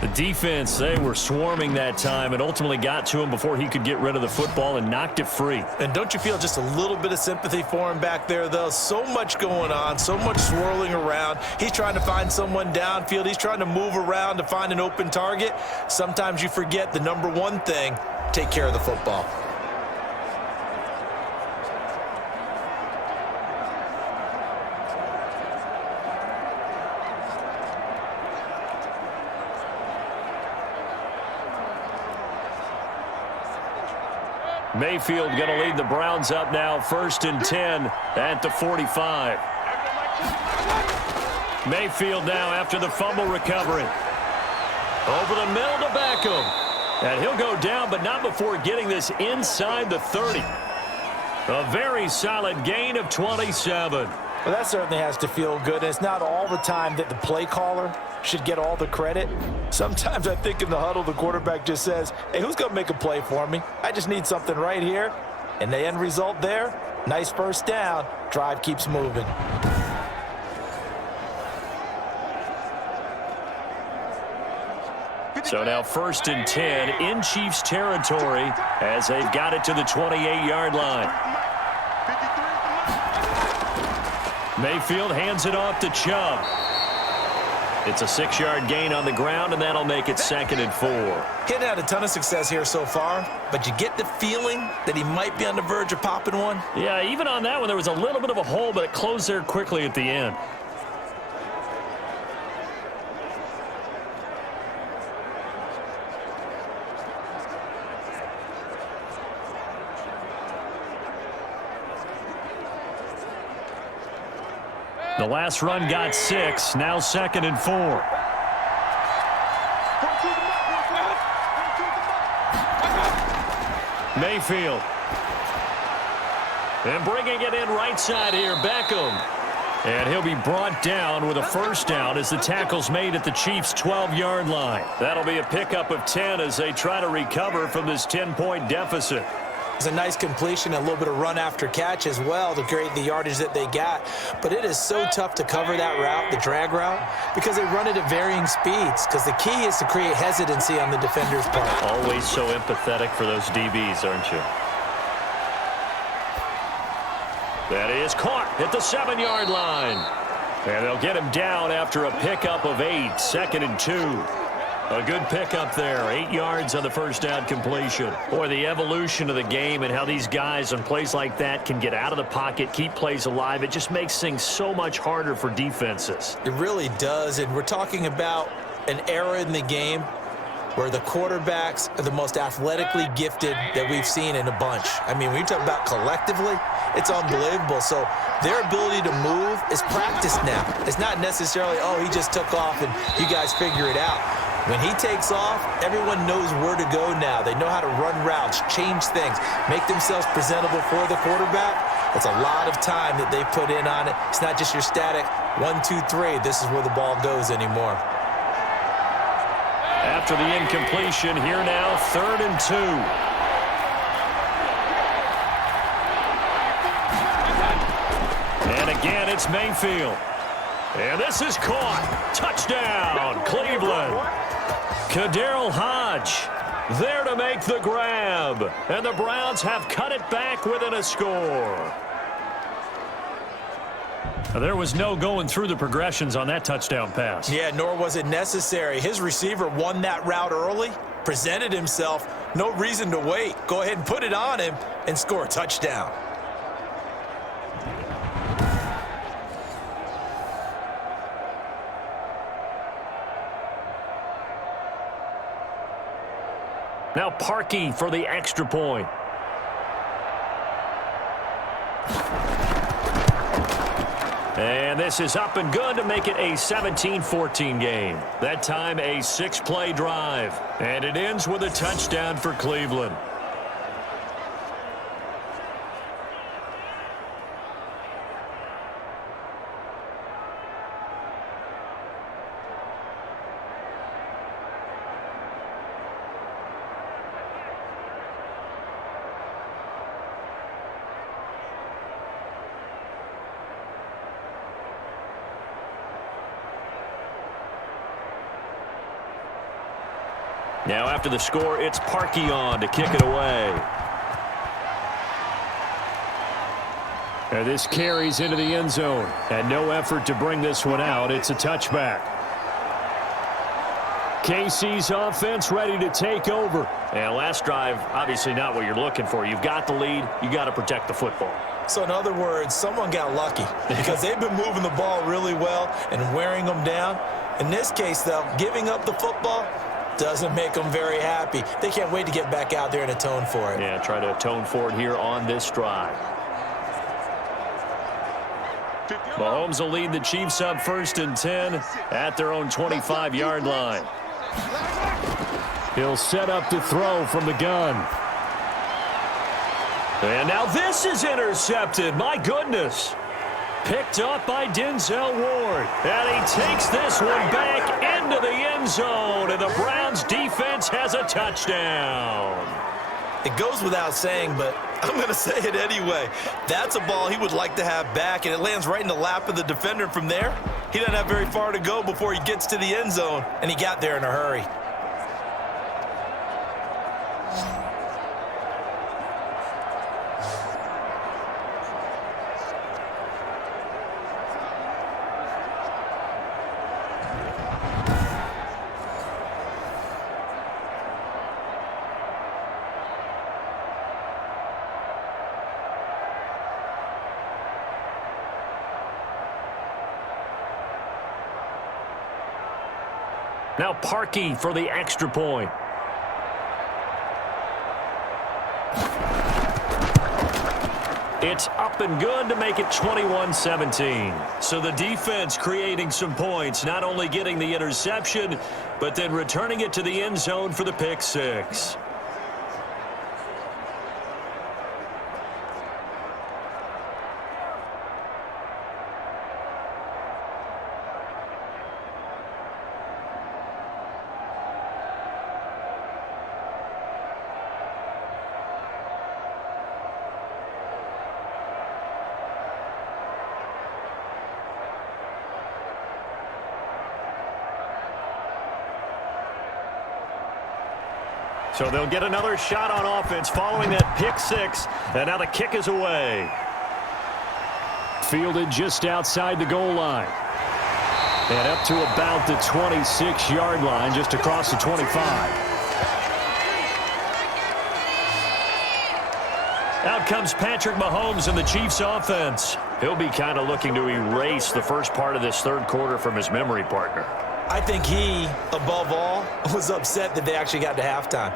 The defense, they were swarming that time and ultimately got to him before he could get rid of the football and knocked it free. And don't you feel just a little bit of sympathy for him back there, though? So much going on, so much swirling around. He's trying to find someone downfield. He's trying to move around to find an open target. Sometimes you forget the number one thing, take care of the football. Mayfield going to lead the Browns up now, 1st and 10 at the 45. Mayfield now after the fumble recovery. Over the middle to Beckham. And he'll go down, but not before getting this inside the 30. A very solid gain of 27. Well, that certainly has to feel good. It's not all the time that the play caller should get all the credit. Sometimes I think in the huddle, the quarterback just says, hey, who's going to make a play for me? I just need something right here. And the end result there, nice 1st down. Drive keeps moving. So now 1st and 10 in Chiefs territory as they've got it to the 28-yard line. Mayfield hands it off to Chubb. It's a 6-yard gain on the ground, and that'll make it 2nd and 4. He hadn't had a ton of success here so far, but you get the feeling that he might be on the verge of popping one. Yeah, even on that one, there was a little bit of a hole, but it closed there quickly at the end. The last run got 6, now 2nd and 4. Mayfield. And bringing it in right side here, Beckham. And he'll be brought down with a 1st down as the tackle's made at the Chiefs' 12-yard line. That'll be a pickup of 10 as they try to recover from this 10-point deficit. It's a nice completion, a little bit of run after catch as well to create the yardage that they got. But it is so tough to cover that route, the drag route, because they run it at varying speeds. Because the key is to create hesitancy on the defender's part. Always so empathetic for those DBs, aren't you? That is caught at the 7-yard line. And they'll get him down after a pickup of 8, 2nd and 2. A good pickup there. 8 yards on the first down completion. Boy, the evolution of the game and how these guys on plays like that can get out of the pocket, keep plays alive, it just makes things so much harder for defenses. It really does, and we're talking about an era in the game where the quarterbacks are the most athletically gifted that we've seen in a bunch. I mean, when you talk about collectively, it's unbelievable. So their ability to move is practiced now. It's not necessarily, oh, he just took off and you guys figure it out. When he takes off, everyone knows where to go now. They know how to run routes, change things, make themselves presentable for the quarterback. That's a lot of time that they put in on it. It's not just your static 1, 2, 3. This is where the ball goes anymore. After the incompletion, here now, 3rd and 2. And again, it's Mayfield. And this is caught. Touchdown, Cleveland. KhaDarel Hodge there to make the grab. And the Browns have cut it back within a score. There was no going through the progressions on that touchdown pass. Yeah, nor was it necessary. His receiver won that route early, presented himself, no reason to wait. Go ahead and put it on him and score a touchdown. Now Parkey for the extra point. And this is up and good to make it a 17-14 game. That time a 6-play drive. And it ends with a touchdown for Cleveland. Now after the score, it's Parkey on to kick it away. And this carries into the end zone. And no effort to bring this one out. It's a touchback. KC's offense ready to take over. And last drive, obviously not what you're looking for. You've got the lead. You got to protect the football. So in other words, someone got lucky because they've been moving the ball really well and wearing them down. In this case, though, giving up the football doesn't make them very happy. They can't wait to get back out there and atone for it. Yeah, try to atone for it here on this drive. Mahomes will lead the Chiefs up 1st and 10 at their own 25-yard line. He'll set up to throw from the gun. And now this is intercepted. My goodness. Picked up by Denzel Ward. And he takes this one back into the end zone. And the Browns defense has a touchdown. It goes without saying, but I'm going to say it anyway. That's a ball he would like to have back, and it lands right in the lap of the defender from there. He doesn't have very far to go before he gets to the end zone, and he got there in a hurry. Now Parkey for the extra point. It's up and good to make it 21-17. So the defense creating some points, not only getting the interception, but then returning it to the end zone for the pick six. So they'll get another shot on offense following that pick six. And now the kick is away. Fielded just outside the goal line. And up to about the 26-yard line, just across the 25. Out comes Patrick Mahomes in the Chiefs offense. He'll be kind of looking to erase the first part of this third quarter from his memory partner. I think he, above all, was upset that they actually got to halftime.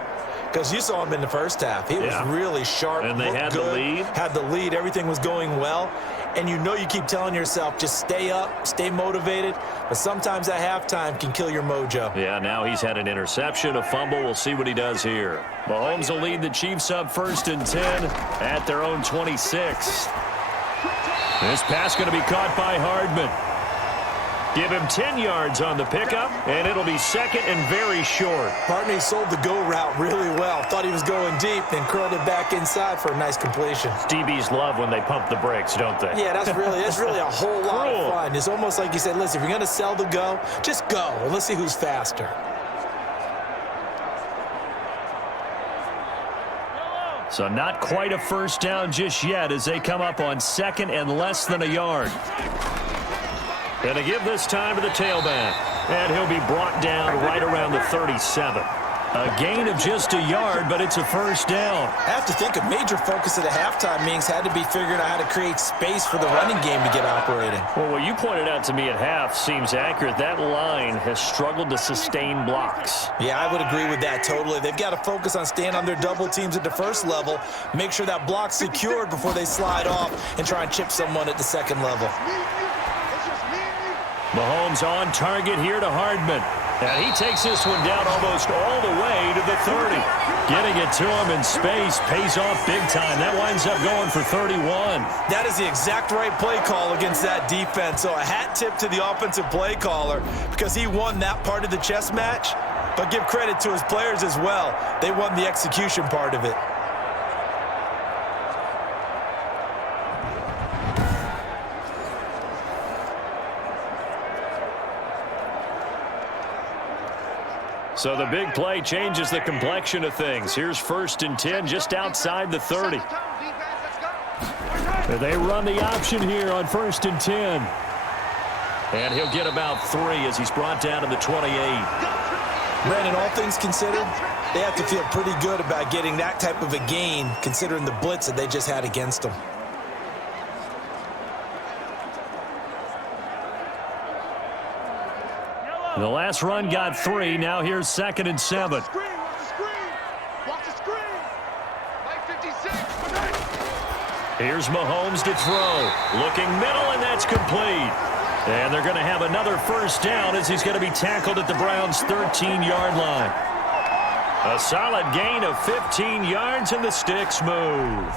Because you saw him in the first half. He was really sharp. And they had the lead. Had the lead. Everything was going well. And you know you keep telling yourself, just stay up, stay motivated. But sometimes that halftime can kill your mojo. Yeah, now he's had an interception, a fumble. We'll see what he does here. Mahomes will lead the Chiefs up 1st and 10 at their own 26. This pass going to be caught by Hardman. Give him 10 yards on the pickup, and it'll be second and very short. Partney sold the go route really well. Thought he was going deep, then curled it back inside for a nice completion. DBs love when they pump the brakes, don't they? Yeah, that's really a whole lot of fun. It's almost like you said, listen, if you're going to sell the go, just go. And let's see who's faster. So not quite a first down just yet as they come up on 2nd and less than a yard. And to give this time to the tailback. And he'll be brought down right around the 37. A gain of just a yard, but it's a first down. I have to think a major focus of the halftime meetings had to be figuring out how to create space for the running game to get operating. Well, what you pointed out to me at half seems accurate. That line has struggled to sustain blocks. Yeah, I would agree with that totally. They've got to focus on staying on their double teams at the first level, make sure that block's secured before they slide off and try and chip someone at the second level. Mahomes on target here to Hardman. And he takes this one down almost all the way to the 30. Getting it to him in space pays off big time. That winds up going for 31. That is the exact right play call against that defense. So a hat tip to the offensive play caller because he won that part of the chess match. But give credit to his players as well. They won the execution part of it. So the big play changes the complexion of things. Here's 1st and 10 just outside the 30. They run the option here on 1st and 10. And he'll get about 3 as he's brought down to the 28. Brandon, all things considered, they have to feel pretty good about getting that type of a gain considering the blitz that they just had against them. The last run got 3. Now here's 2nd and 7. Here's Mahomes to throw. Looking middle, and that's complete. And they're going to have another first down as he's going to be tackled at the Browns' 13-yard line. A solid gain of 15 yards, and the sticks move.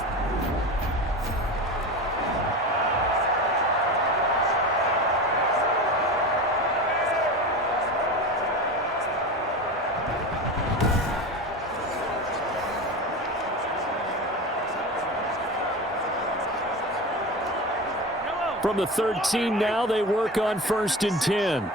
From the 13 now, they work on 1st and 10.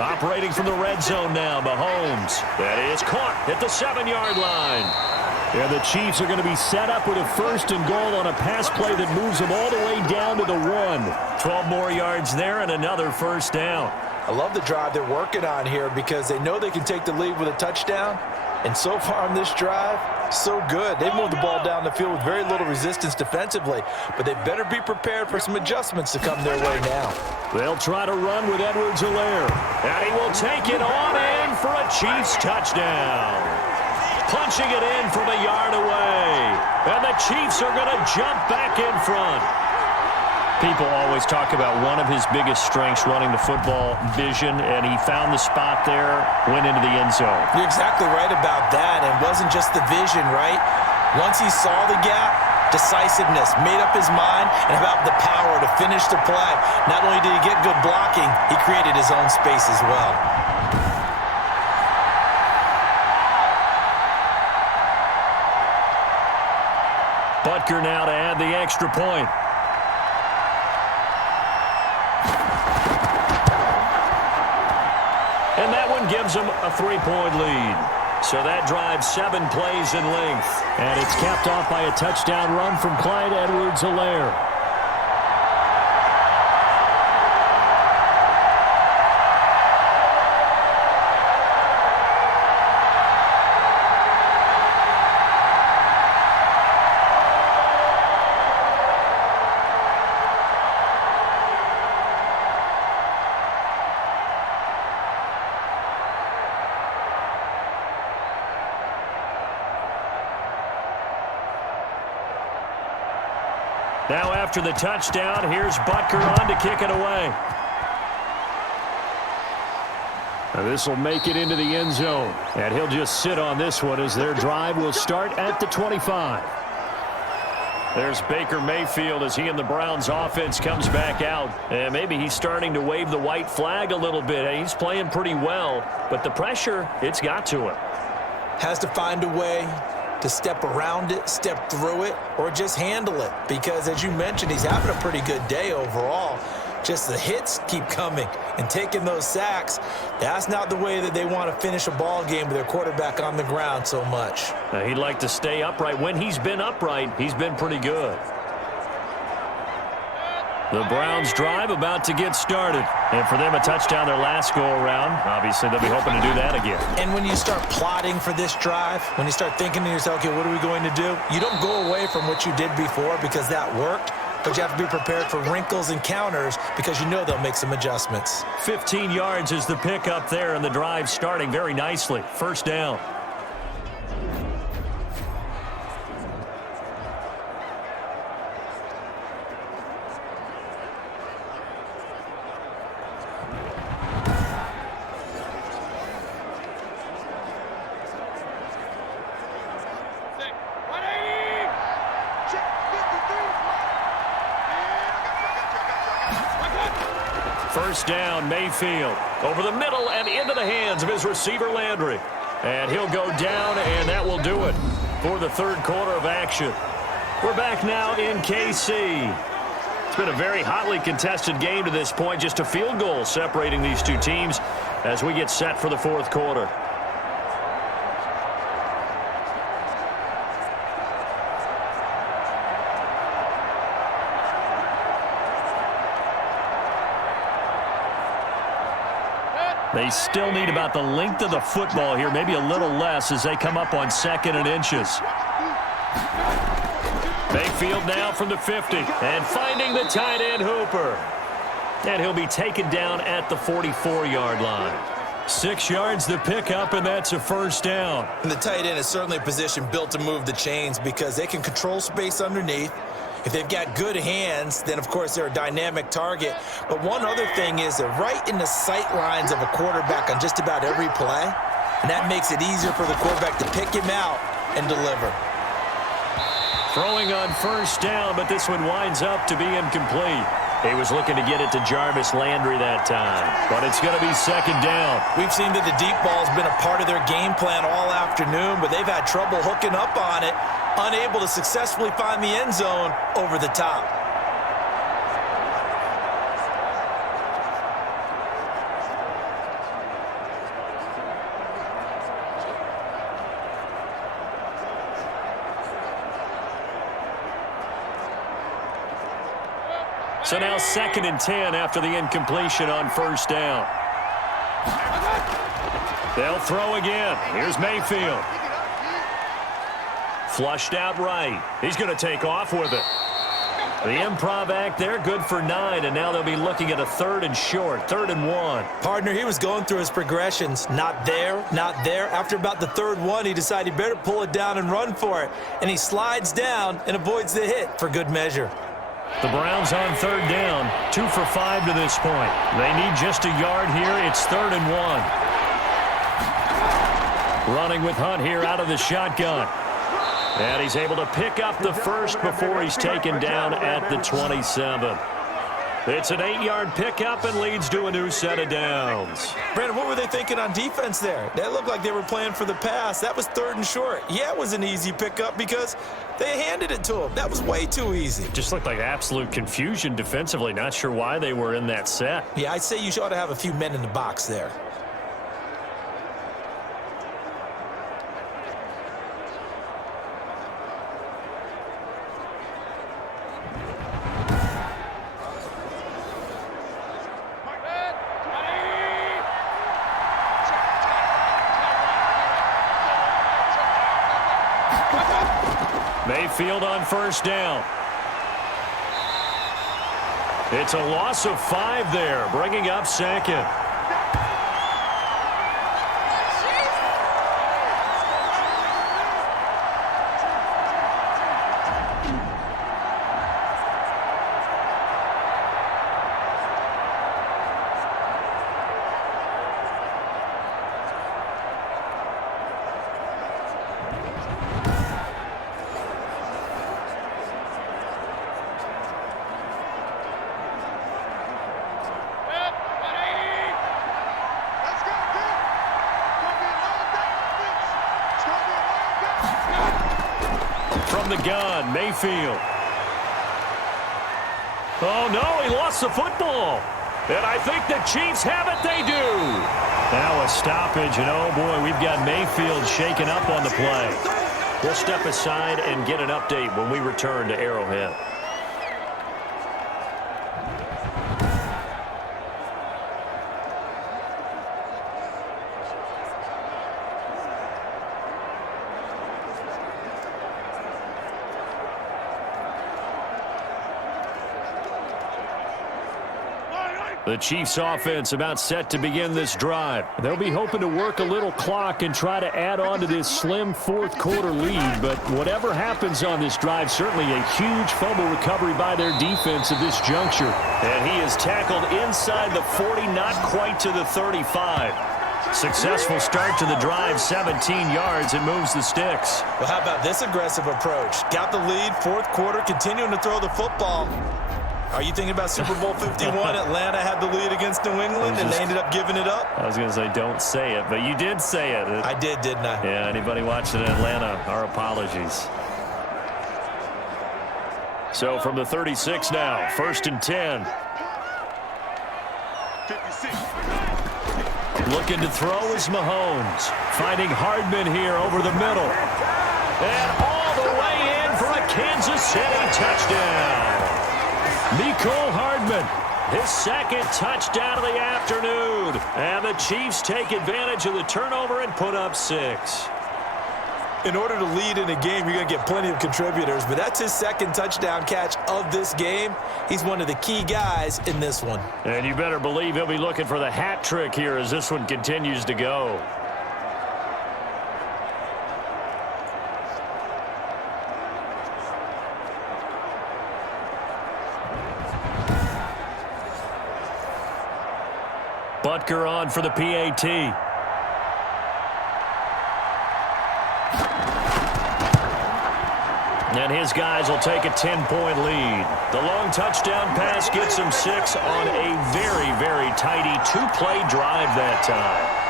Operating from the red zone now, Mahomes. That is caught at the 7-yard line. And the Chiefs are going to be set up with a 1st and goal on a pass play that moves them all the way down to the 1. 12 more yards there and another first down. I love the drive they're working on here because they know they can take the lead with a touchdown. And so far on this drive, so good. They've moved the ball down the field with very little resistance defensively, but they better be prepared for some adjustments to come their way now. They'll try to run with Edwards-Helaire. And he will take it on in for a Chiefs touchdown. Punching it in from a yard away. And the Chiefs are going to jump back in front. People always talk about one of his biggest strengths running the football, vision, and he found the spot there, went into the end zone. You're exactly right about that, and it wasn't just the vision, right? Once he saw the gap, decisiveness, made up his mind, and about the power to finish the play. Not only did he get good blocking, he created his own space as well. Butker now to add the extra point. And that one gives them a 3-point lead. So that drives 7 plays in length. And it's capped off by a touchdown run from Clyde Edwards-Helaire. Now after the touchdown, here's Butker on to kick it away. This will make it into the end zone, and he'll just sit on this one as their drive will start at the 25. There's Baker Mayfield as he and the Browns offense comes back out. And maybe he's starting to wave the white flag a little bit. He's playing pretty well, but the pressure, it's got to him. Has to find a way to step around it, step through it, or just handle it. Because as you mentioned, he's having a pretty good day overall. Just the hits keep coming and taking those sacks. That's not the way that they want to finish a ball game with their quarterback on the ground so much. He'd like to stay upright. When he's been upright, he's been pretty good. The Browns drive about to get started. And for them, a touchdown their last go-around. Obviously, they'll be hoping to do that again. And when you start plotting for this drive, when you start thinking to yourself, okay, what are we going to do? You don't go away from what you did before because that worked. But you have to be prepared for wrinkles and counters because you know they'll make some adjustments. 15 yards is the pickup there, and the drive starting very nicely. First down. First down, Mayfield. Over the middle and into the hands of his receiver, Landry. And he'll go down, and that will do it for the third quarter of action. We're back now in KC. It's been a very hotly contested game to this point. Just a field goal separating these two teams as we get set for the fourth quarter. They still need about the length of the football here, maybe a little less as they come up on 2nd and inches. Mayfield now from the 50 and finding the tight end Hooper. And he'll be taken down at the 44-yard line. 6 yards the pickup, and that's a first down. And the tight end is certainly a position built to move the chains because they can control space underneath. If they've got good hands, then, of course, they're a dynamic target. But one other thing is they're right in the sight lines of a quarterback on just about every play, and that makes it easier for the quarterback to pick him out and deliver. Throwing on first down, but this one winds up to be incomplete. He was looking to get it to Jarvis Landry that time, but it's going to be second down. We've seen that the deep ball's been a part of their game plan all afternoon, but they've had trouble hooking up on it, unable to successfully find the end zone over the top. So now 2nd and 10 after the incompletion on first down. They'll throw again. Here's Mayfield. Flushed out right. He's going to take off with it. The improv act there, good for 9, and now they'll be looking at a 3rd and short, 3rd and 1. Partner, he was going through his progressions. Not there, not there. After about the 3rd one, he decided he better pull it down and run for it. And he slides down and avoids the hit for good measure. The Browns on 3rd down, 2 for 5 to this point. They need just a yard here. It's 3rd and 1. Running with Hunt here out of the shotgun. And he's able to pick up the first before he's taken down at the 27. It's an 8-yard pickup and leads to a new set of downs. Brandon, what were they thinking on defense there? That looked like they were playing for the pass. That was 3rd and short. Yeah, it was an easy pickup because they handed it to him. That was way too easy. Just looked like absolute confusion defensively. Not sure why they were in that set. Yeah, I'd say you ought to have a few men in the box there. Mayfield on first down. It's a loss of 5 there, bringing up 2nd. the gun, Mayfield. Oh, no, he lost the football. And I think the Chiefs have it. They do. Now a stoppage, and oh, boy, we've got Mayfield shaken up on the play. We'll step aside and get an update when we return to Arrowhead. The Chiefs offense about set to begin this drive. They'll be hoping to work a little clock and try to add on to this slim fourth quarter lead. But whatever happens on this drive, certainly a huge fumble recovery by their defense at this juncture. And he is tackled inside the 40, not quite to the 35. Successful start to the drive, 17 yards, and moves the sticks. Well, how about this aggressive approach? Got the lead, fourth quarter, continuing to throw the football. Are you thinking about Super Bowl 51? Atlanta had the lead against New England, and they ended up giving it up? I was going to say don't say it, but you did say it. I did, didn't I? Yeah, anybody watching in Atlanta, our apologies. So from the 36 now, 1st and 10. 56. Looking to throw is Mahomes. Finding Hardman here over the middle. And all the way in for a Kansas City touchdown. Mecole Hardman, his second touchdown of the afternoon. And the Chiefs take advantage of the turnover and put up 6. In order to lead in a game, you're going to get plenty of contributors, but that's his second touchdown catch of this game. He's one of the key guys in this one. And you better believe he'll be looking for the hat trick here as this one continues to go. Butker on for the PAT. And his guys will take a 10-point lead. The long touchdown pass gets them 6 on a very, very tidy two-play drive that time.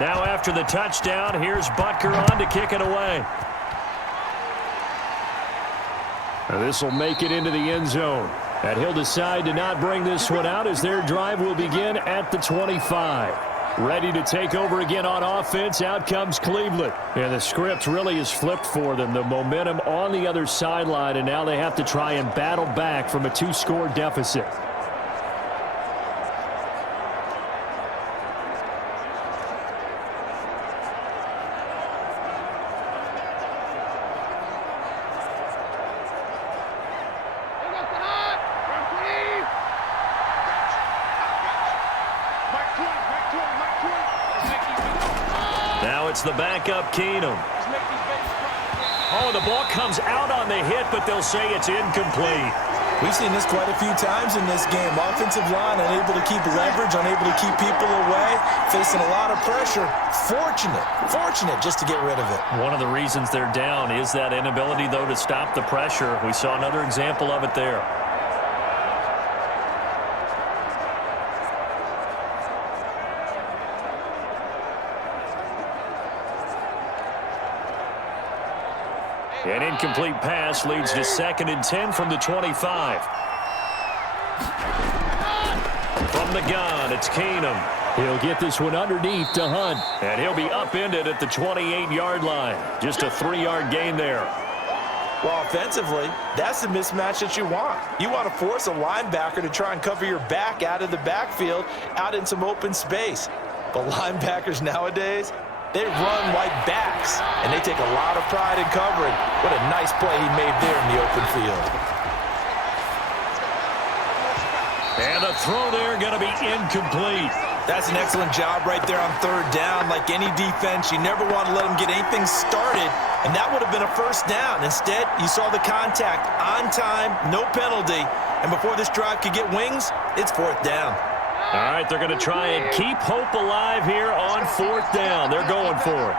Now after the touchdown, here's Butker on to kick it away. This will make it into the end zone. And he'll decide to not bring this one out as their drive will begin at the 25. Ready to take over again on offense. Out comes Cleveland. And the script really is flipped for them. The momentum on the other sideline, and now they have to try and battle back from a 2-score deficit. It's the backup Keenum. Oh, the ball comes out on the hit, but they'll say it's incomplete. We've seen this quite a few times in this game. Offensive line unable to keep leverage, unable to keep people away, facing a lot of pressure. Fortunate just to get rid of it. One of the reasons they're down is that inability, though, to stop the pressure. We saw another example of it there. An incomplete pass leads to 2nd and 10 from the 25. From the gun, it's Keenum. He'll get this one underneath to Hunt. And he'll be upended at the 28-yard line. Just a 3-yard gain there. Well, offensively, that's the mismatch that you want. You want to force a linebacker to try and cover your back out of the backfield, out in some open space. But linebackers nowadays, they run like backs, and they take a lot of pride in covering. What a nice play he made there in the open field. And a throw there going to be incomplete. That's an excellent job right there on 3rd down. Like any defense, you never want to let them get anything started and that would have been a first down. Instead, you saw the contact on time, no penalty, and before this drive could get wings, it's fourth down. All right, they're going to try and keep hope alive here on fourth down. They're going for it.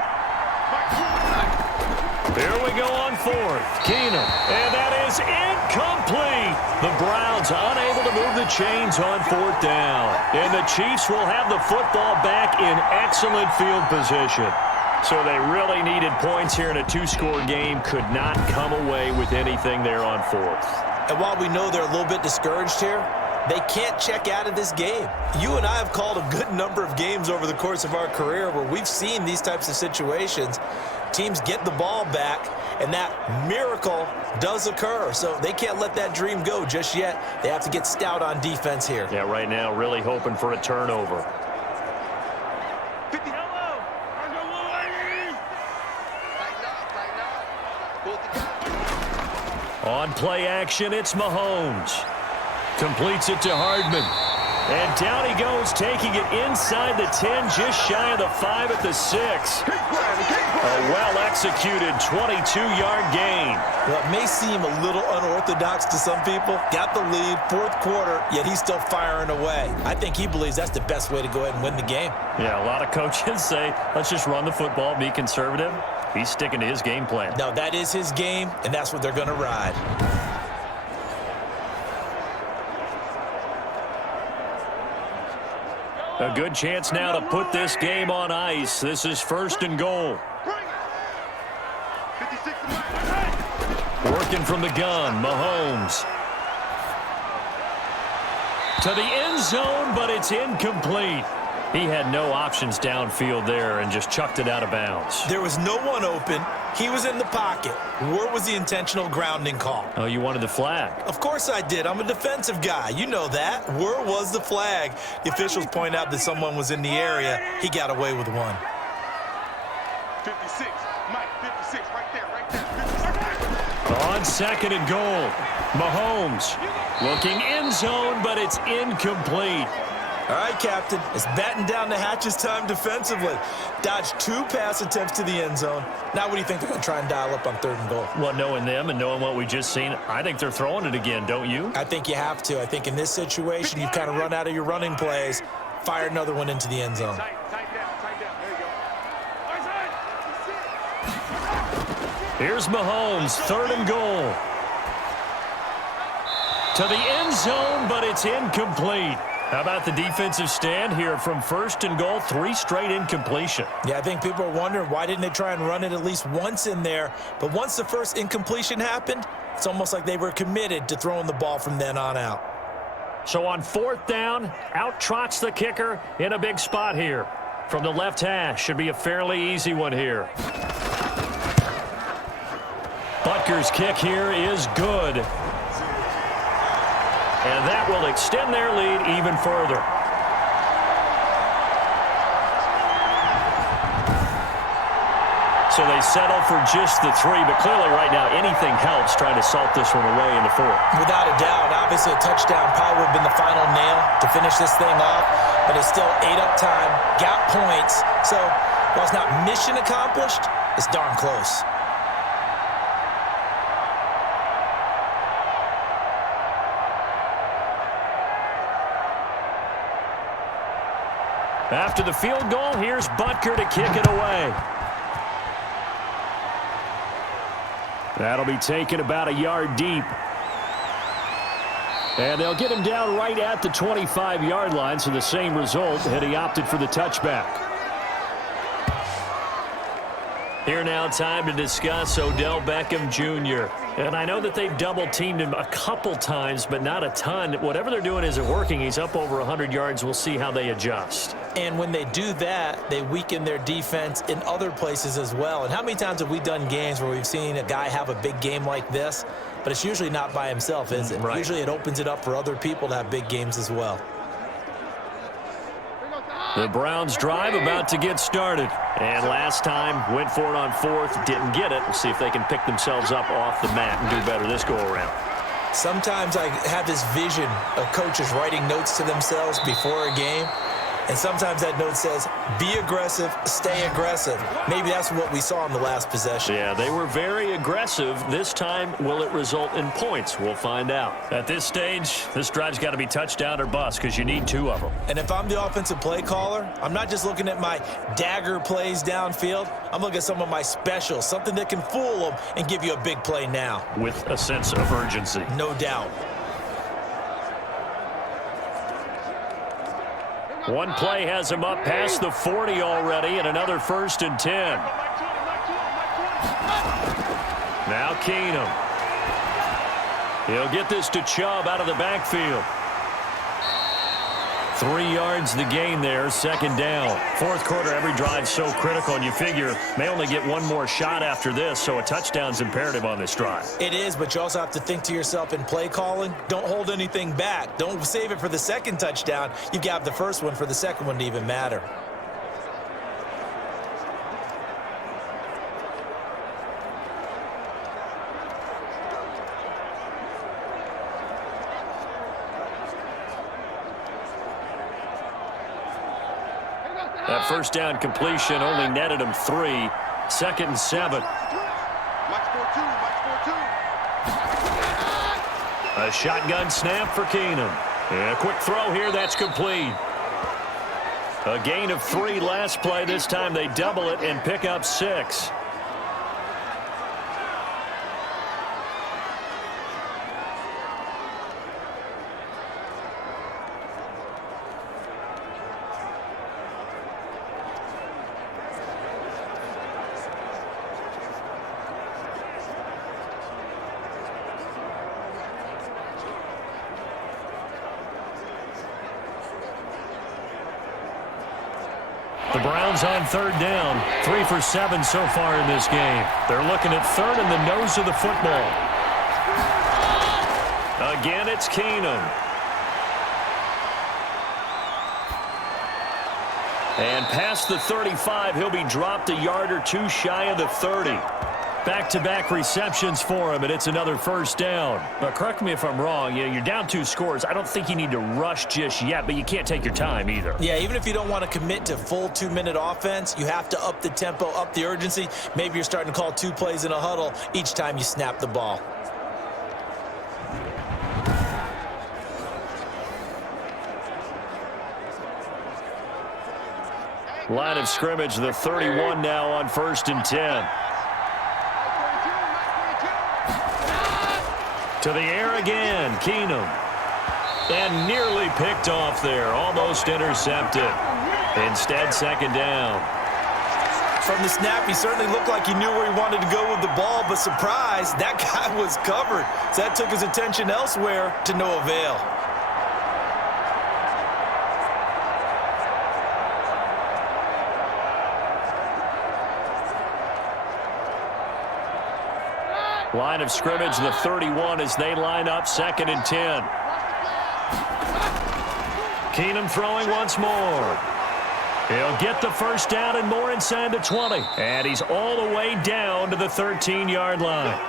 Here we go on fourth. Keenum, and that is incomplete. The Browns unable to move the chains on fourth down. And the Chiefs will have the football back in excellent field position. So they really needed points here in a two-score game. Could not come away with anything there on fourth. And while we know they're a little bit discouraged here, they can't check out of this game. You and I have called a good number of games over the course of our career where we've seen these types of situations. Teams get the ball back, and that miracle does occur. So they can't let that dream go just yet. They have to get stout on defense here. Yeah, right now really hoping for a turnover. On play action, it's Mahomes. Completes it to Hardman. And down he goes, taking it inside the 10, just shy of the 5 at the 6. A well-executed 22-yard gain. Well, it may seem a little unorthodox to some people. Got the lead, fourth quarter, yet he's still firing away. I think he believes that's the best way to go ahead and win the game. Yeah, a lot of coaches say, let's just run the football, be conservative. He's sticking to his game plan. No, that is his game, and that's what they're going to ride. A good chance now to put this game on ice. This is first and goal. Working from the gun, Mahomes. To the end zone, but it's incomplete. He had no options downfield there and just chucked it out of bounds. There was no one open. He was in the pocket. Where was the intentional grounding call? Oh, you wanted the flag. Of course I did. I'm a defensive guy. You know that. Where was the flag? The officials point out that someone was in the area. He got away with one. 56, Mike, 56, right there. On second and goal, Mahomes looking end zone, but it's incomplete. All right, Captain, it's batten down the hatches time defensively. Dodged 2 pass attempts to the end zone. Now what do you think they're going to try and dial up on third and goal? Well, knowing them and knowing what we just seen, I think they're throwing it again, don't you? I think you have to. I think in this situation, you've kind of run out of your running plays. Fire another one into the end zone. Tight down. There you go. Here's Mahomes, third and goal. To the end zone, but it's incomplete. How about the defensive stand here from first and goal, 3 straight incompletion? Yeah, I think people are wondering why didn't they try and run it at least once in there. But once the first incompletion happened, it's almost like they were committed to throwing the ball from then on out. So on fourth down, out trots the kicker in a big spot here. From the left hash, should be a fairly easy one here. Butker's kick here is good. And that will extend their lead even further. So they settle for just the 3, but clearly right now anything helps trying to salt this one away in the 4th. Without a doubt, obviously a touchdown probably would have been the final nail to finish this thing off, but it's still ate up time, got points. So while it's not mission accomplished, it's darn close. After the field goal, here's Butker to kick it away. That'll be taken about a yard deep. And they'll get him down right at the 25-yard line, so the same result, and he opted for the touchback. Here now, time to discuss Odell Beckham Jr. And I know that they've double-teamed him a couple times, but not a ton. Whatever they're doing isn't working. He's up over 100 yards. We'll see how they adjust. And when they do that, they weaken their defense in other places as well. And how many times have we done games where we've seen a guy have a big game like this, but it's usually not by himself, is it? Right. Usually it opens it up for other people to have big games as well. The Browns drive about to get started. And last time, went for it on fourth, didn't get it. We'll see if they can pick themselves up off the mat and do better this go-around. Sometimes I have this vision of coaches writing notes to themselves before a game. And sometimes that note says, be aggressive, stay aggressive. Maybe that's what we saw in the last possession. Yeah, they were very aggressive. This time, will it result in points? We'll find out. At this stage, this drive's got to be touchdown or bust because you need 2 of them. And if I'm the offensive play caller, I'm not just looking at my dagger plays downfield. I'm looking at some of my specials, something that can fool them and give you a big play now. With a sense of urgency. No doubt. One play has him up past the 40 already, and another 1st and 10. Now Keenum. He'll get this to Chubb out of the backfield. 3 yards the gain there, 2nd down. Fourth quarter, every drive so critical, and you figure may only get one more shot after this, so a touchdown's imperative on this drive. It is, but you also have to think to yourself in play calling, don't hold anything back. Don't save it for the 2nd touchdown. You've got the first one for the 2nd one to even matter. That 1st down completion only netted him 3. 2nd and 7. A shotgun snap for Keenum. And a quick throw here, that's complete. A gain of 3 last play. This time they double it and pick up 6. The Browns on 3rd down. 3 for 7 so far in this game. They're looking at 3rd in the nose of the football. Again, it's Keenum. And past the 35, he'll be dropped a yard or 2 shy of the 30. Back-to-back receptions for him, and it's another 1st down. But correct me if I'm wrong. You're down 2 scores. I don't think you need to rush just yet, but you can't take your time either. Yeah, even if you don't want to commit to full 2-minute offense, you have to up the tempo, up the urgency. Maybe you're starting to call 2 plays in a huddle each time you snap the ball. Line of scrimmage, the 31 now on 1st and 10. To the air again, Keenum. And nearly picked off there, almost intercepted. Instead, 2nd down. From the snap, he certainly looked like he knew where he wanted to go with the ball, but surprise, that guy was covered. So that took his attention elsewhere to no avail. Line of scrimmage, the 31 as they line up, 2nd and 10. Keenum throwing once more. He'll get the 1st down and more inside the 20. And he's all the way down to the 13-yard line.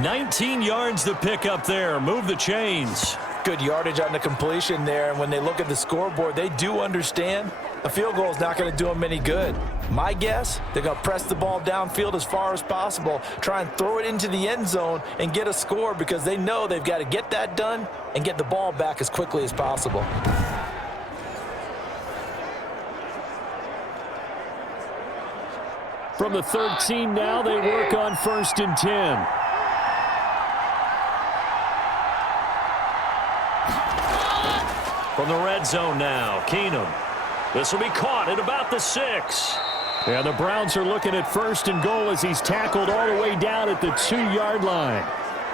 19 yards to pick up there. Move the chains. Good yardage on the completion there, and when they look at the scoreboard, they do understand a field goal is not going to do them any good. My guess, they're going to press the ball downfield as far as possible, try and throw it into the end zone and get a score because they know they've got to get that done and get the ball back as quickly as possible. From the 13 now, they work on 1st and 10. From the red zone now, Keenum. This will be caught at about the 6. Yeah, the Browns are looking at 1st and goal as he's tackled all the way down at the 2-yard line.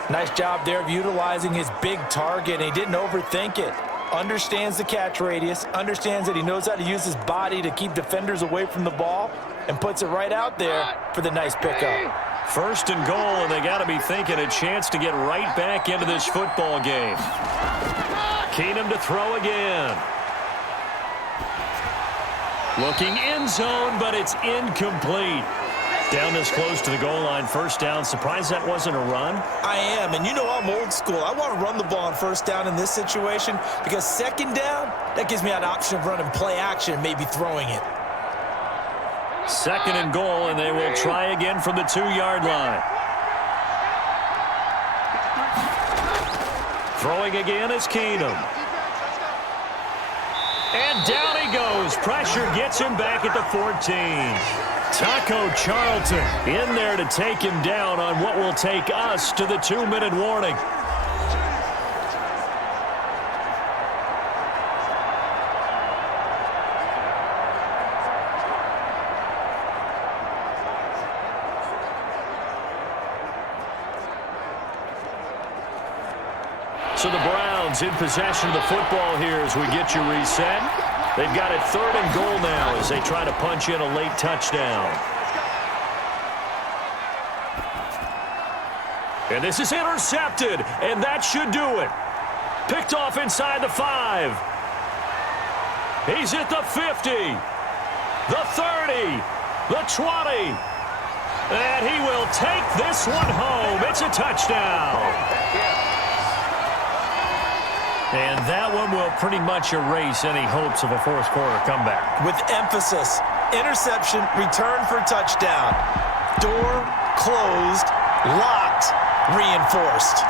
Nice job there of utilizing his big target, and he didn't overthink it. Understands the catch radius, understands that he knows how to use his body to keep defenders away from the ball, and puts it right out there for the nice pickup. 1st and goal, and they got to be thinking a chance to get right back into this football game. Keenum to throw again. Looking end zone, but it's incomplete. Down this close to the goal line, first down. Surprised that wasn't a run? I am, and you know I'm old school. I want to run the ball on first down in this situation because second down, that gives me an option of running play action, maybe throwing it. Second and goal, and they will try again from the 2-yard line. Throwing again is Keenum. And down he goes. Pressure gets him back at the 14. Taco Charlton in there to take him down on what will take us to the 2-minute warning. So the Browns in possession of the football here as we get you reset. They've got it 3rd and goal now as they try to punch in a late touchdown. And this is intercepted, and that should do it. Picked off inside the 5. He's at the 50, the 30, the 20. And he will take this one home. It's a touchdown. And that one will pretty much erase any hopes of a fourth-quarter comeback. With emphasis, interception, return for touchdown. Door closed, locked, reinforced.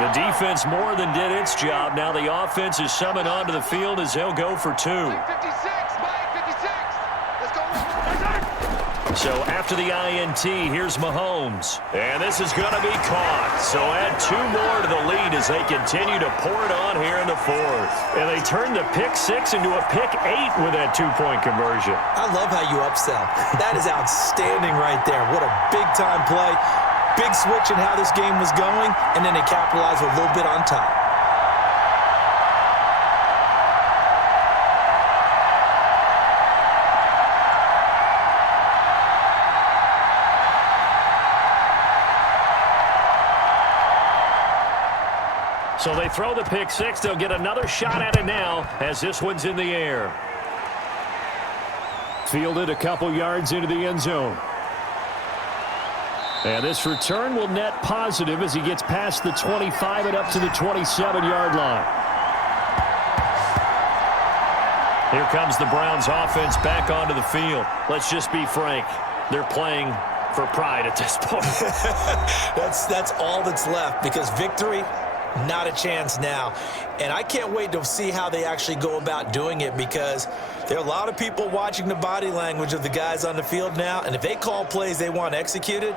The defense more than did its job. Now the offense is summoned onto the field as they'll go for 2. 56, Mike, 56. Let's go. So after the INT, here's Mahomes. And this is going to be caught. So add 2 more to the lead as they continue to pour it on here in the 4th. And they turn the pick 6 into a pick 8 with that 2-point conversion. I love how you upsell. That is outstanding right there. What a big-time play. Big switch in how this game was going, and then they capitalized with a little bit on top. So they throw the pick 6. They'll get another shot at it now as this one's in the air. Fielded a couple yards into the end zone. And this return will net positive as he gets past the 25 and up to the 27-yard line. Here comes the Browns offense back onto the field. Let's just be frank. They're playing for pride at this point. That's all that's left because victory, not a chance now. And I can't wait to see how they actually go about doing it because there are a lot of people watching the body language of the guys on the field now. And if they call plays they want executed,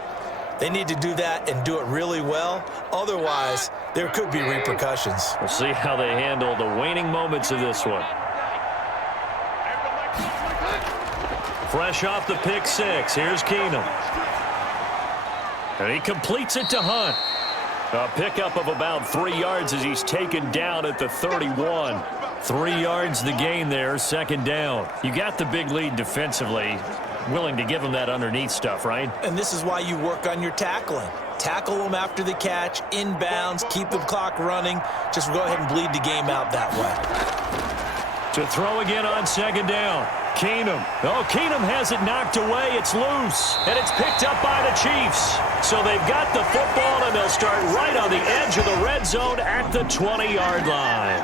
they need to do that and do it really well. Otherwise, there could be repercussions. We'll see how they handle the waning moments of this one. Fresh off the pick 6, here's Keenum. And he completes it to Hunt. A pickup of about 3 yards as he's taken down at the 31. 3 yards the gain there, 2nd down. You got the big lead defensively. Willing to give them that underneath stuff, right? And this is why you work on your tackling. Tackle them after the catch, inbounds, keep the clock running. Just go ahead and bleed the game out that way. To throw again on 2nd down. Keenum. Oh, Keenum has it knocked away. It's loose. And it's picked up by the Chiefs. So they've got the football, and they'll start right on the edge of the red zone at the 20-yard line.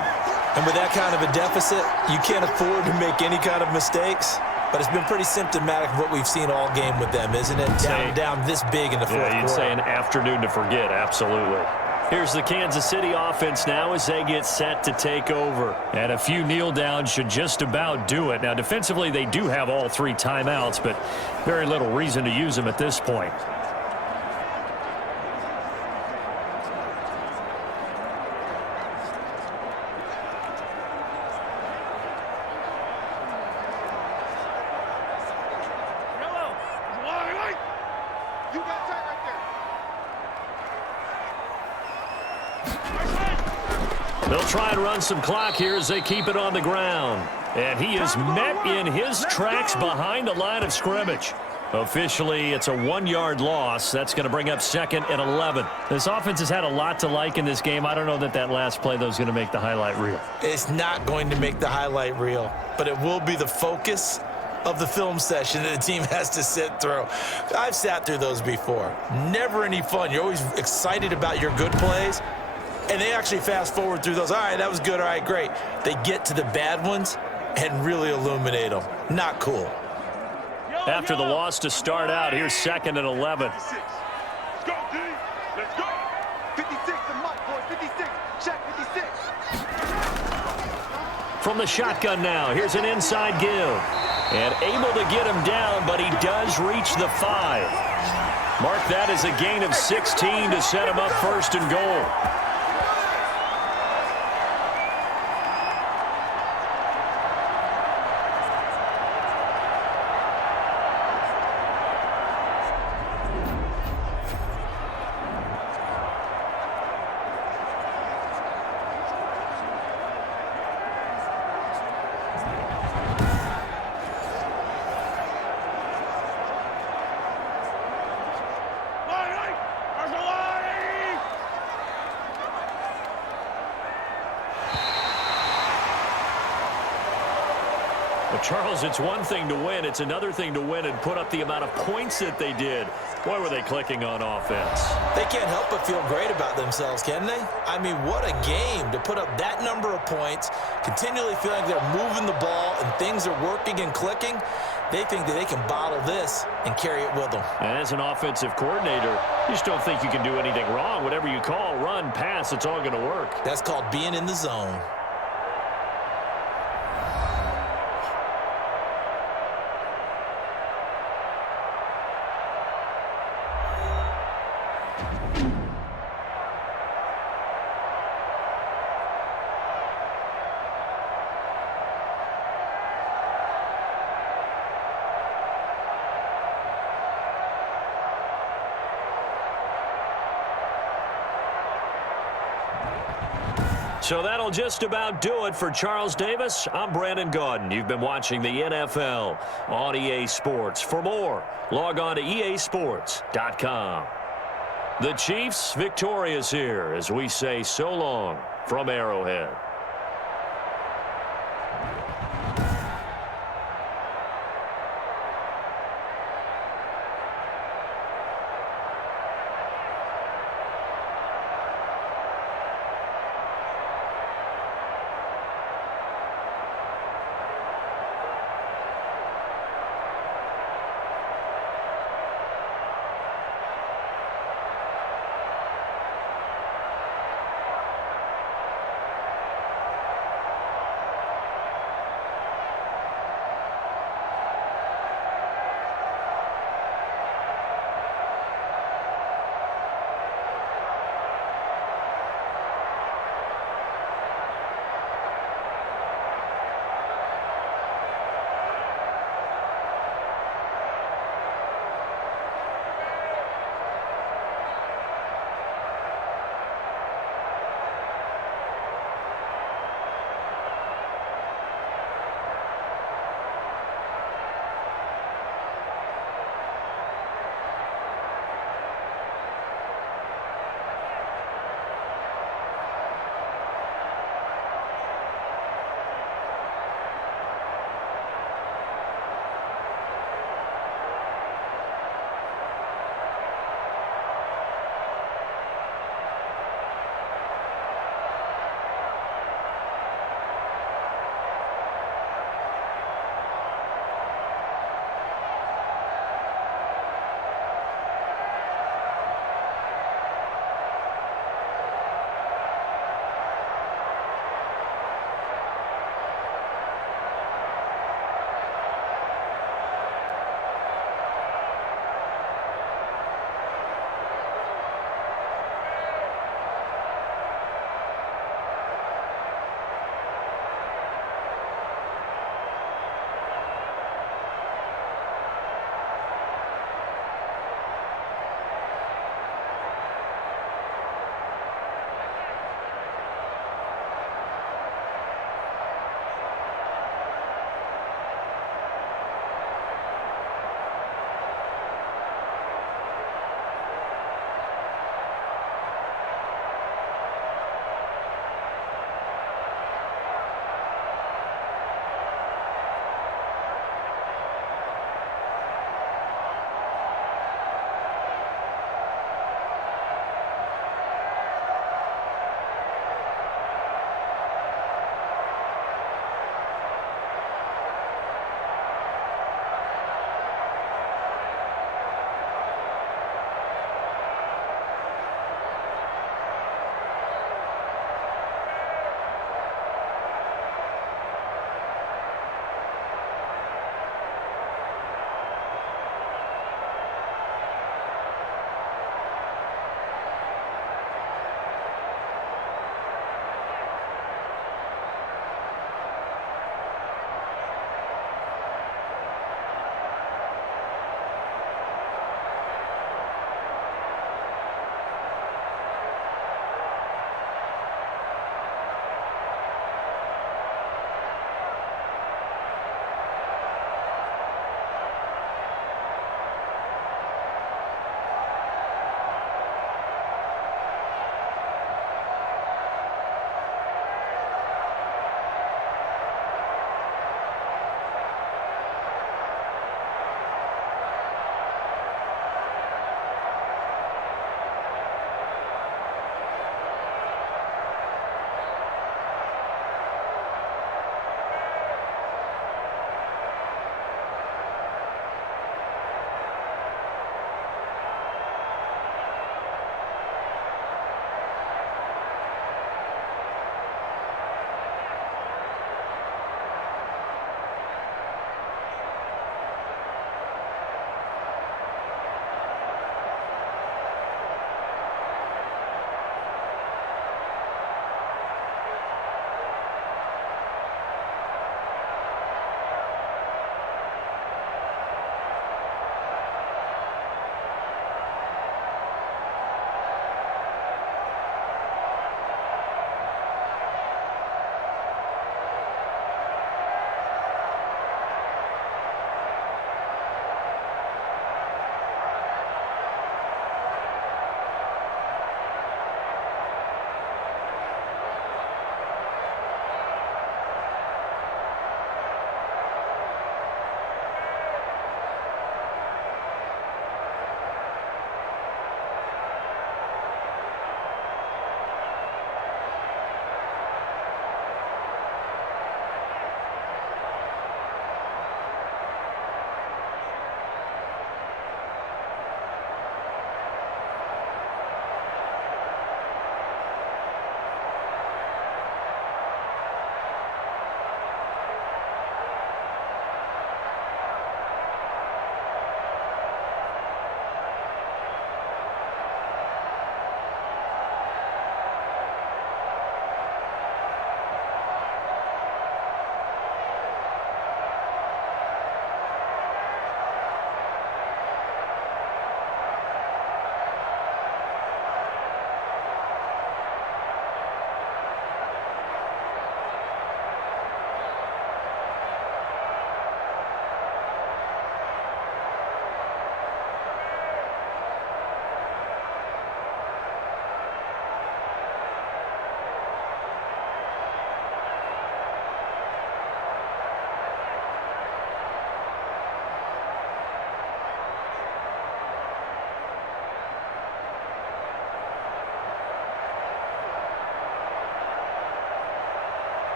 And with that kind of a deficit, you can't afford to make any kind of mistakes. But it's been pretty symptomatic of what we've seen all game with them, isn't it? Down this big in the 4th quarter. Yeah, you'd say an afternoon to forget, absolutely. Here's the Kansas City offense now as they get set to take over. And a few kneel downs should just about do it. Now, defensively, they do have all 3 timeouts, but very little reason to use them at this point. They'll try and run some clock here as they keep it on the ground. And he is met in his tracks behind the line of scrimmage. Officially, it's a 1-yard loss. That's going to bring up 2nd and 11. This offense has had a lot to like in this game. I don't know that last play, though, is going to make the highlight reel. It's not going to make the highlight reel, but it will be the focus of the film session that the team has to sit through. I've sat through those before. Never any fun. You're always excited about your good plays, and they actually fast forward through those. All right, that was good. All right, great. They get to the bad ones and really illuminate them. Not cool. After the loss to start out, here's 2nd and 11. Let's go, D. Let's go. 56 to Mike, boy. 56. Check 56. From the shotgun now, here's an inside give. And able to get him down, but he does reach the 5. Mark that as a gain of 16 to set him up 1st and goal. Well, Charles, it's one thing to win. It's another thing to win and put up the amount of points that they did. Boy, were they clicking on offense. They can't help but feel great about themselves, can they? I mean, what a game to put up that number of points, continually feeling they're moving the ball and things are working and clicking. They think that they can bottle this and carry it with them. And as an offensive coordinator, you just don't think you can do anything wrong. Whatever you call, run, pass, it's all going to work. That's called being in the zone. So that'll just about do it for Charles Davis. I'm Brandon Gaudin. You've been watching the NFL on EA Sports. For more, log on to easports.com. The Chiefs victorious here as we say so long from Arrowhead.